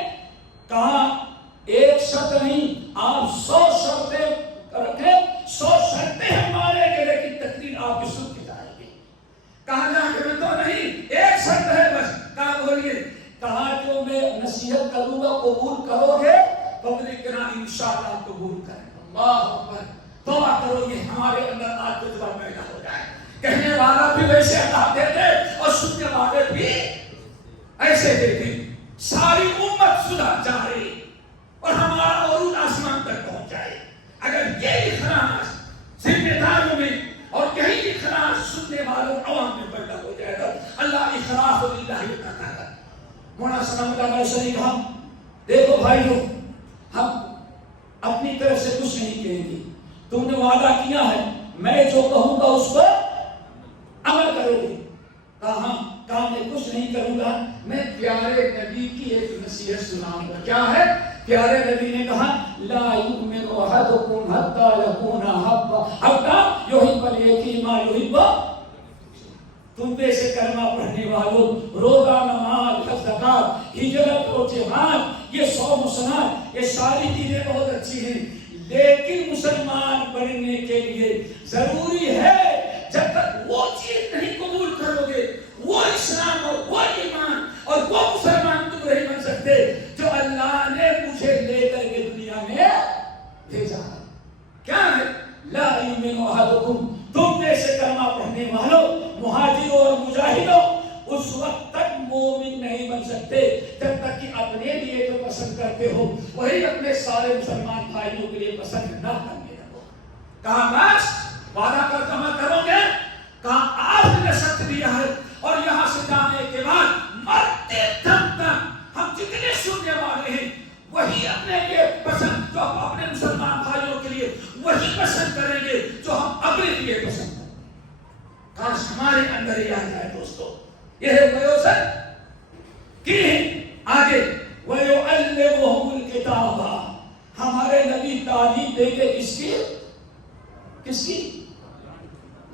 کہا ایک شرط نہیں, آپ 100 شرطیں رکھیں, 100 شرطیں ہم مانیں گے, لیکن تقریر آپ کی سن کی جائے گی. کہا جا کہ میں تو نہیں, ایک شرط ہے بس. کہا بولیے. کہا جو میں نصیحت کروں گا قبول کرو گے؟ پبلک کہنا انشاءاللہ قبول کریں. اللہ اکبر, دعا کرو گے ہمارے اندر آج جذبہ پیدا ہو جائے. کہنے والا بھی ویسے عطا دیتے اور سننے والے بھی ایسے دیتے. ساری امت سدھر جائے اور ہمارا عروج آسمان تک پہنچ جائے. اگر یہ اخلاص ذمہ داروں میں اور یہی اخلاص سننے والوں عوام میں پیدا ہو جائے گا. اللہ اخلاص للہ عطا کرے. مولانا سلام اللہ امرتسری کہا دیکھو بھائیو, ہم اپنی طرف سے کچھ نہیں کہیں گے, تم نے وعدہ کیا ہے میں جو کہوں گا اس پر عمل کرو گے. کہا میں کچھ نہیں کروں گا, میں پیارے نبی کی ایک نصیحت سناؤں گا. کیا ہے؟ پیارے نبی نے کہا لا یؤمن احدکم حتی یکون حتی یحب الیتیم ما یحب. تم میں سے کلمہ پڑھنے والوں, روزہ, نماز, صدقہ ہجرت اور جہاد، یہ 100 مسلمان، یہ ساری چیزیں بہت اچھی ہیں، لیکن مسلمان بننے کے لیے ضروری ہے جب تک وہ چیز نہیں قبول کرو گے، وہ اسلام اور وہ ایمان اور وہ مسلمان تم نہیں بن سکتے جو اللہ نے مجھے لے کر کے دنیا میں بھیجا ہے۔ کیا ہے؟ لا یؤمن احدکم، تم میں سے کلمہ پڑھنے والوں، مہاجروں اور مجاہدوں اس وقت تک مومن نہیں بن سکتے جب تک کہ اپنے لیے جو پسند کرتے ہو وہی اپنے سارے مسلمان بھائیوں کے لیے پسند نہ کرنے لگو۔ کہا بس وعدہ کر جمع کرو گے، کہا آپ نے شرط دیا ہے اور یہاں سے جانے کے بعد مرتے دم تک ہم جتنے سننے والے ہیں وہی اپنے لیے پسند، جو ہم اپنے مسلمان بھائیوں کے لیے وہی پسند کریں گے جو ہم اپنے لیے پسند کریں گے۔ کاش ہمارے اندر ہی آ جائے دوستو، یہ ہے ویوسط کی آگے وَيُعَلِّمُهُمُ الْكِتَابَ، ہمارے نبی تعلیم دیں گے کس کی؟ کس کی؟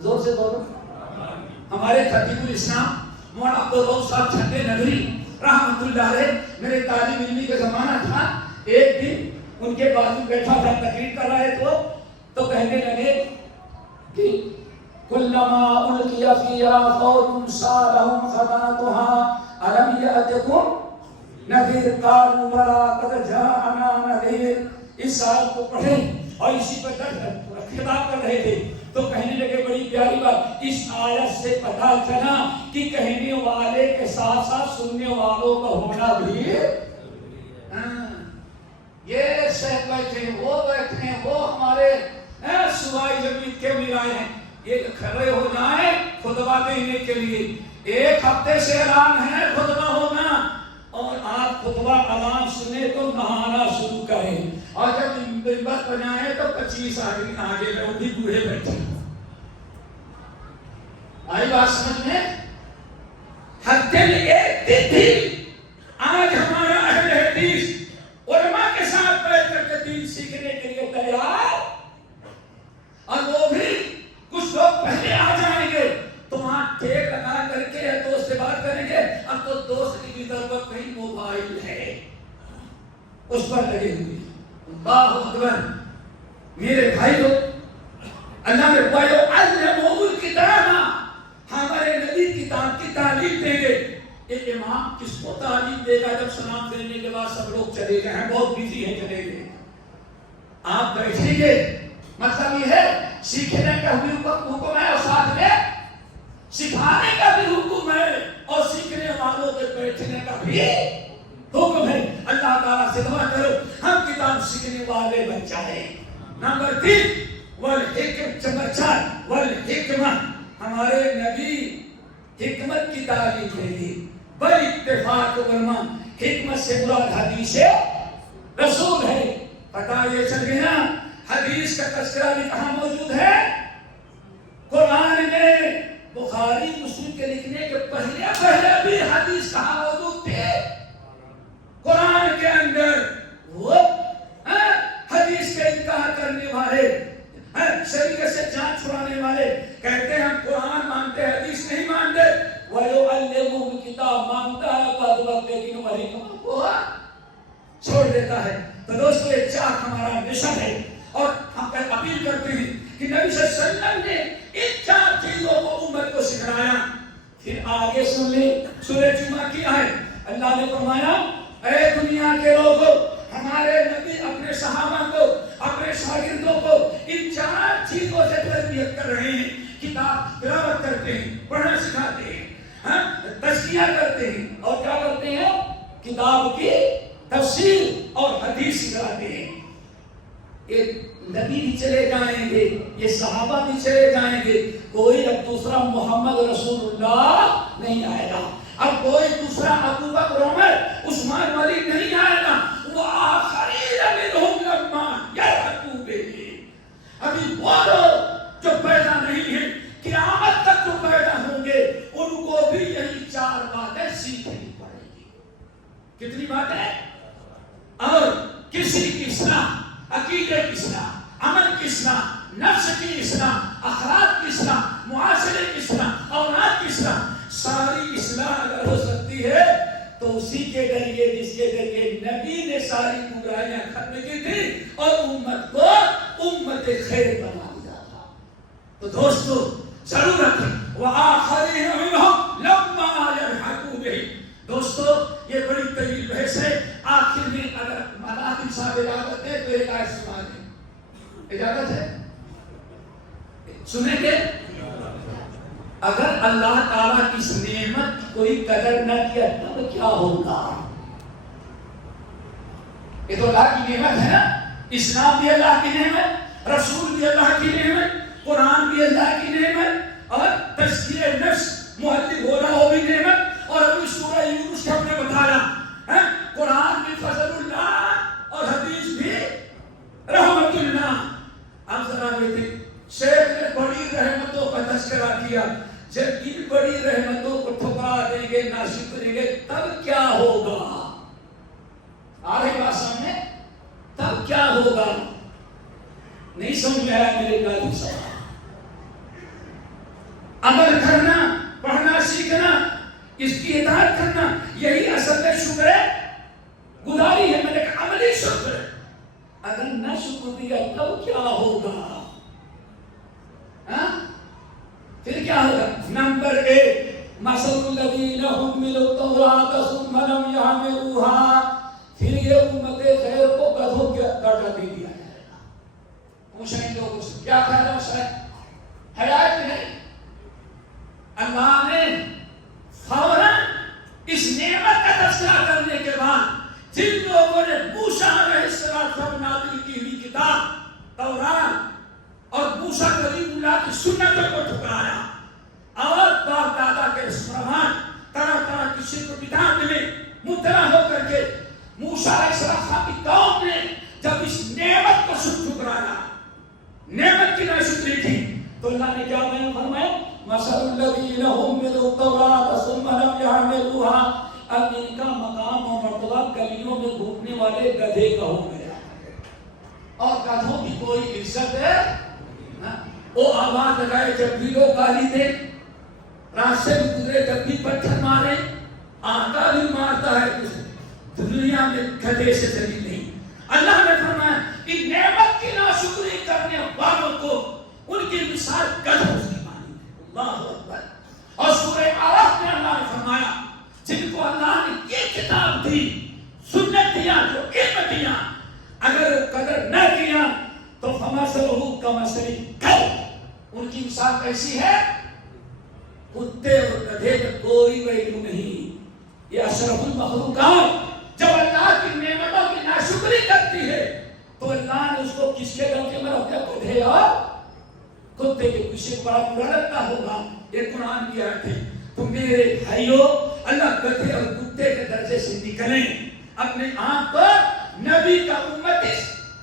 زور سے بولو۔ ہمارے خطیب الاسلام مولانا عبدالرؤف صاحب جھنڈے نگری رحمت اللہ علیہ، میرے طالب علمی کا زمانہ تھا، ایک دن ان کے بازو بیٹھا تھا، تقریر کر رہے تو کہنے لگے کہ کلما القی فیہا فوج سالہم خزنتها الم یأتکم نذیر قالوا بلی قد جاءنا نذیر۔ اس آیت کو پڑھیں اور اسی پر خطاب کر رہے تھے تو کہنے لگے بڑی پیاری بات، اس آیت سے پتہ چلا کہ کہنے والے کے ساتھ ساتھ سننے والوں کا ہونا بھی، یہ شیخ بیٹھے وہ بیٹھے ہیں، وہ ہمارے صوبائی جمعیت کے میرائے ہیں، یہ کھڑے ہو جائیں خطبہ دینے کے لیے، ایک ہفتے سے اعلان ہے خطبہ ہوگا اور آپ خطبہ اعلان سنے تو نہانا شروع کریں، اور جب ممبر پر جائیں تو 25 آدمی آگے میں، وہ بھی بوڑھے بیٹھے۔ آئی بات سمجھ میں؟ ہر دن ایک دن تھی، آج ہمارا اہل حدیث علماء کے ساتھ بیٹھ کر کے دین سیکھنے کے لیے تیار، اور وہ بھی کچھ لوگ پہلے آ جائیں گے تو وہاں ٹیک لگا کر کے دوست سے بات کریں گے، اب تو دوست کی ضرورت نہیں، موبائل ہے اس پر لگے ہوئے۔ اللہ اکبر میرے بھائیو، اللہ نے وَيُعَلِّمُهُمُ الْكِتَابَ، ہمارے نبی کتاب کی تعلیم دیں گے۔ ایک امام کس کو تعلیم دے گا جب سلام دینے کے بعد سب لوگ چلے گئے ہیں، بہت بزی ہیں، چلے گئے، آپ بیٹھیں گے، مطلب یہ ہے سیکھنے کا بھی حکم ہے اور ساتھ میں سکھانے کا بھی حکم ہے اور سیکھنے والوں کے بیٹھنے کا بھی حکم ہے۔ اللہ تعالیٰ سے دعا کرو ہم کتاب سیکھنے والے بن جائیں۔ نمبر 3 والحکمہ، ہمارے نبی حکمت کی تعلیم دے دی۔ بل اتفاق علماء، حکمت سے مراد حدیث رسول ہے۔ پتہ یہ چل گیا حدیث کا تذکرہ بھی کہاں موجود ہے؟ قرآن میں۔ بخاری مسلم کے لکھنے کے پہلے بھی حدیث کہاں موجود تھے؟ قرآن کے اندر۔ وہ حدیث کے انکار کرنے والے، شریعت سے جان چھڑانے والے کہتے ہیں ہم قرآن مانتے ہیں حدیث نہیں مانتے، وَيُعَلِّمُهُمُ الْكِتَابَ مانتا ہے بعد وقت، لیکن وہ حکمت کو چھوڑ دیتا ہے۔ تو دوستو یہ 4 ہمارا مشن ہے اور ہم اپیل کرتے ہیں کہ نبی صلی اللہ علیہ وسلم نے ان 4 چیزوں کو امت کو سکھلایا۔ پھر آگے سن لیں، سورہ جمعہ کی آیت، اللہ نے فرمایا اے دنیا کے لوگوں، ہمارے نبی اپنے صحابہ کو، اپنے شاگردوں کو ان 4 چیزوں سے تربیت کر رہے ہیں۔ کتاب تلاوت کرتے ہیں، پڑھنا سکھاتے ہیں، تزکیہ کرتے ہیں، اور کیا کرتے ہیں؟ کتاب کی تفسیر اور حدیث سکھاتے ہیں۔ یہ نبی بھی چلے جائیں گے، یہ صحابہ بھی چلے جائیں گے، کوئی اب دوسرا محمد رسول اللہ نہیں آئے گا، اب کوئی دوسرا ابو بکر عمر عثمان علی نہیں آئے گا، وہ آخرین منہم لما یلحقوا بہ، ابھی وہ لوگ جو پیدا نہیں ہیں قیامت تک جو پیدا ہوں گے ان کو بھی یہی 4 باتیں سیکھنی پڑیں گی۔ کتنی باتیں؟ اور کسی کی اصلاح، عقیدے کی اصلاح، عمل کی اصلاح، نفس کی اصلاح، اخلاق کی اصلاح، معاشرے کی اصلاح، اولاد کی اصلاح، ساری اصلاح اگر ہو سکتی ہے تو اسی کے ذریعے جس کے ذریعے نبی نے ساری برائیاں ختم کی تھی اور امت کو امت خیر بنا دیا تھا. تو دوستو ضرور رکھیں وآخرین منہم لما یلحقوا بہم. دوستو یہ بڑی طویل بحث ہے. آخر میں اگر ملاحظ صاحب اجازت ہے تو ایک آیت سنا دیں. اجازت ہے؟ سنیں گے؟ اگر اللہ تعالیٰ کی اس نعمت کی کوئی قدر نہ کیا تب کیا ہوگا؟ یہ تو اللہ کی نعمت ہے نا. اسلام بھی اللہ کی نعمت, رسول بھی اللہ کی نعمت, قرآن بھی اللہ کی نعمت, اور تزکیہ نفس مہذب ہونا وہ بھی نعمت. اور ابھی سورہ یونس ہم نے بتایا قرآن بھی فضل اللہ اور حدیث بھی رحمت اللہ. اب ذرا دیکھیں شیخ نے بڑی رحمتوں کا تذکرہ کیا. جب ان بڑی رحمتوں کو ٹھکرا دیں گے, ناشکر کریں گے, تب کیا ہوگا؟ آ رہی بات سامنے؟ تب کیا ہوگا؟ نہیں سمجھ میں آیا میرے قاضی صاحب. عمل کرنا, پڑھنا سیکھنا, اس کی اطاعت کرنا, یہی اصل میں شکر گزاری ہے. میں نے کہا عملی شکر. اگر نہ شکر دیا تب کیا ہوگا؟ پھر کیا ہوگا؟ نمبر 1 مثل الذین حملوا التوراۃ ثم لم یحملوها. پھر یہ امت خیر کو گدھوں کے درجہ دے دیا جائے گا. پوچھیں لوگوں سے کیا خیر ہے اس میں؟ ہدایت نہیں. اللہ نے فوراً اس نعمت کا تذکرہ کرنے کے بعد جن لوگوں نے موسیٰ علیہ السلام پر نازل کی ہوئی کتاب تورات اور موسیٰ کلیم اللہ کی سنتوں کو ٹھکرایا اور باپ دادا کے رسم و رواج طرح طرح کی شرک و بدعت میں مبتلا ہو کر کے موسیٰ علیہ السلام کی قوم نے جب اس نعمت کو ٹھکرایا, نعمت کی ناشکری کی, تو اللہ نے کیا بیان فرمایا؟ مثل الذین حملوا التوراۃ ثم لم یحملوها. اب ان کا مقام اور مرتبہ گلیوں میں گھومنے والے گدھے کا ہو گیا. اور گدھوں کی کوئی عزت ہے؟ وہ آواز لگائے جب بھی لوگ گالی دے, راستے میں گزرے جب بھی پتھر مارے, آقا بھی مارتا ہے. دنیا میں گدھے سے دلیل نہیں. اللہ نے فرمایا کہ نعمت کی ناشکری کرنے والوں کو ان کی مثال گدھوں سے مانی. اللہ اکبر. اور سورہ اعراف میں اللہ نے فرمایا جن کو اللہ نے یہ کتاب دی, سنت دیا, جو علم دیا, اگر وہ قدر نہ کیا تو فمثلہ کمثل الکلب. ان کی مثال کیسی ہے؟ کتے اور گدھے کا کوئی ویلو نہیں. یہ اشرف المخلوقات جب اللہ کی نعمتوں کی ناشکری کرتی ہے تو اللہ نے اس کو کس کے درجے میں رکھا؟ گدھے اور کتے کے پیچھے بڑا برا لگتا ہوگا. یہ قرآن کی آیت ہے. تو میرے بھائیو, اللہ گدھے اور کتے کے درجے سے نکلیں, اپنے آپ کو نبی کا امت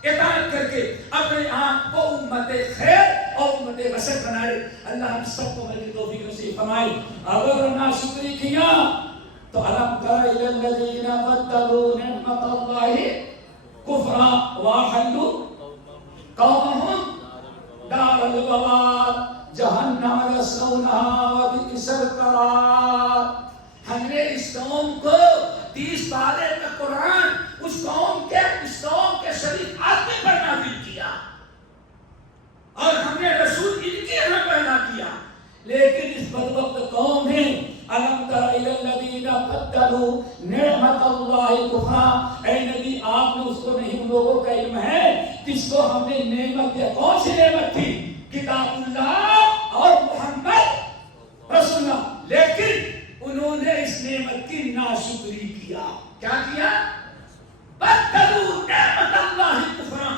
اطاعت کر کے اپنے آپ کو امت خیر اور امت وسط بنائے. اللہ ہم سب کو مل کی توفیق نصیب فرمائے. اگر ناشکری کیا تو الم تر الی الذین بدلوا نعمت اللہ کفرا واحلوا قومهم دار البوار جہنم یصلونها وبئس القرار. ہم نے اس قوم کو 30 پارے کا قرآن اس قوم کے شریف آدمی پر نازل کیا اور ہم نے رسول ان کے یہاں پیدا کیا. لیکن اس بدبخت قوم نے الم تر الی الذین بدلوا نعمت اللہ کفرا. اے نبی آپ نے اس کو نہیں, ان لوگوں کا علم ہے جس کو ہم نے نعمت دیا. کون سی نعمت تھی؟ کتاب اللہ اور محمد رسول اللہ. لیکن انہوں نے اس نعمت کی ناشکری کیا. کیا کیا؟ بدلوا نعمت اللہ کفرا.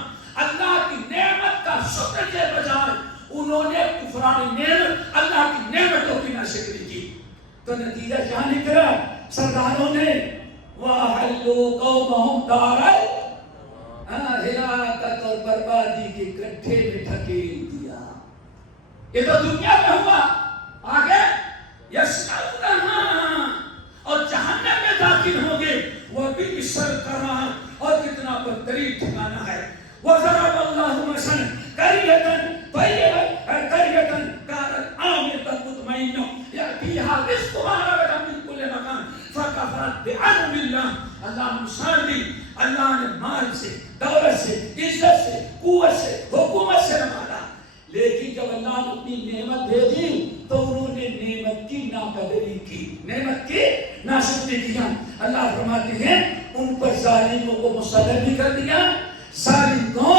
اللہ کی نعمت کا شکر کے بجائے انہوں نے کفران نعمت, اللہ کی نعمتوں کی ناشکری کی. تو نتیجہ کیا نکلا؟ سرداروں نے وَأَحَلُّوا قَوْمَهُمْ دَارَ ہلاکت اور بربادی کے گڈھے میں ڈھکیل دیا. یہ تو دنیا میں ہوا. آگے یصلونہا, اور جہنم میں داخل ہوں گے. وَبِئْسَ الْقَرَارُ, اور کتنا بدترین ٹھکانہ ہے. وَضَرَبَ اللَّهُ مَثَلًا قَرْيَةً قَرْيَةً كَانَتْ آمِنَةً مُطْمَئِنَّةً يَأْتِيهَا رِزْقُهَا رَغَدًا مِنْ كُلِّ مَكَانٍ فَكَفَرَتْ بعلم اللہ، اللہ نے مثال دی، اللہ نے مال سے، دولت سے، عزت سے، قوت سے، حکومت سے نوازا، لیکن جب اللہ نے اپنی نعمت بھیجی تو انہوں نے نعمت کی ناقدری کی، نعمت کی ناشکری کیا۔ اللہ فرماتے ہیں ان پر ظالموں کو مسلط بھی کر دیا، ظالم کو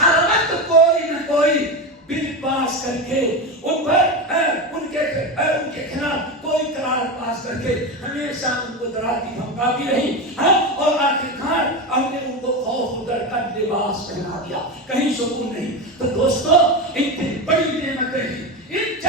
ہر وقت کوئی نہ کوئی بل پاس کر کے ان پر ان کے خلاف کوئی قرار پاس کر کے ہمیشہ ان کو ڈراتی دھمکاتی رہی، اور آخرکار ہم نے ان کو خوف و ڈر کا لباس پہنا دیا، کہیں سکون نہیں۔ تو دوستو اتنی بڑی نعمتیں ہیں، ان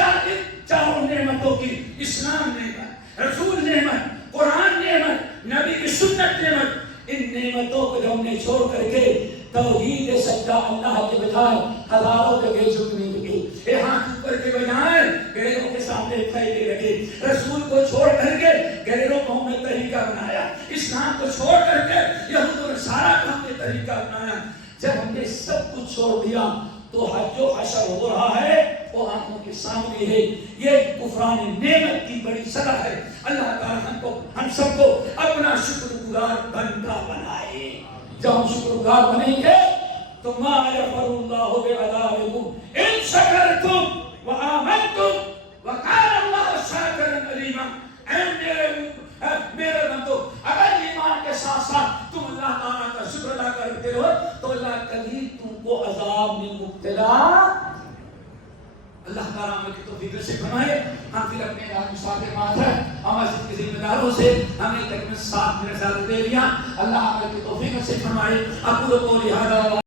چاروں نعمتوں کی، اسلام نعمت، رسول نعمت، قرآن نعمت، نبی کی سنت نعمت، ان نعمتوں کو ہم نے چھوڑ کر کے توحید سجدہ اللہ کے بجائے ہزاروں جگہ جھکنے لگے، ہاتھ اوپر کے بجائے غیروں کے سامنے پھیلنے لگے، رسول کو چھوڑ کر کے غیروں کو ہم نے طریقہ بنایا، اسلام کو چھوڑ کر کے یہود و نصارہ کو ہم نے طریقہ بنایا۔ جب ہم نے سب کچھ چھوڑ دیا تو جو حشر ہو رہا ہے وہ آنکھوں کے سامنے ہے، یہ کفران نعمت کی بڑی سزا ہے۔ اللہ تعالیٰ ہم سب کو اپنا شکر گزار بندہ بنائے۔ جب ہم شکر گزار بنیں گے تو ما یغفر اللہ بعذابکم ان شکرتم وآمنتم وکان اللہ شاکرا علیما۔ اے میرے بندو، اگر ایمان کے ساتھ ساتھ تم اللہ تعالیٰ کا شکر ادا کرتے ہو تو اللہ کبھی تم کو عذاب میں مبتلا، اللہ تعالیٰ ہمیں توفیق سے فرمائے۔ ہم پھر اپنے مسافر ہیں، ہم مسجد کے ذمہ داروں سے ہمیں تقریباً 7 منٹ زیادہ دے لیا، اللہ ہمیں توفیق سے فرمائے۔ اقول قولی ھذا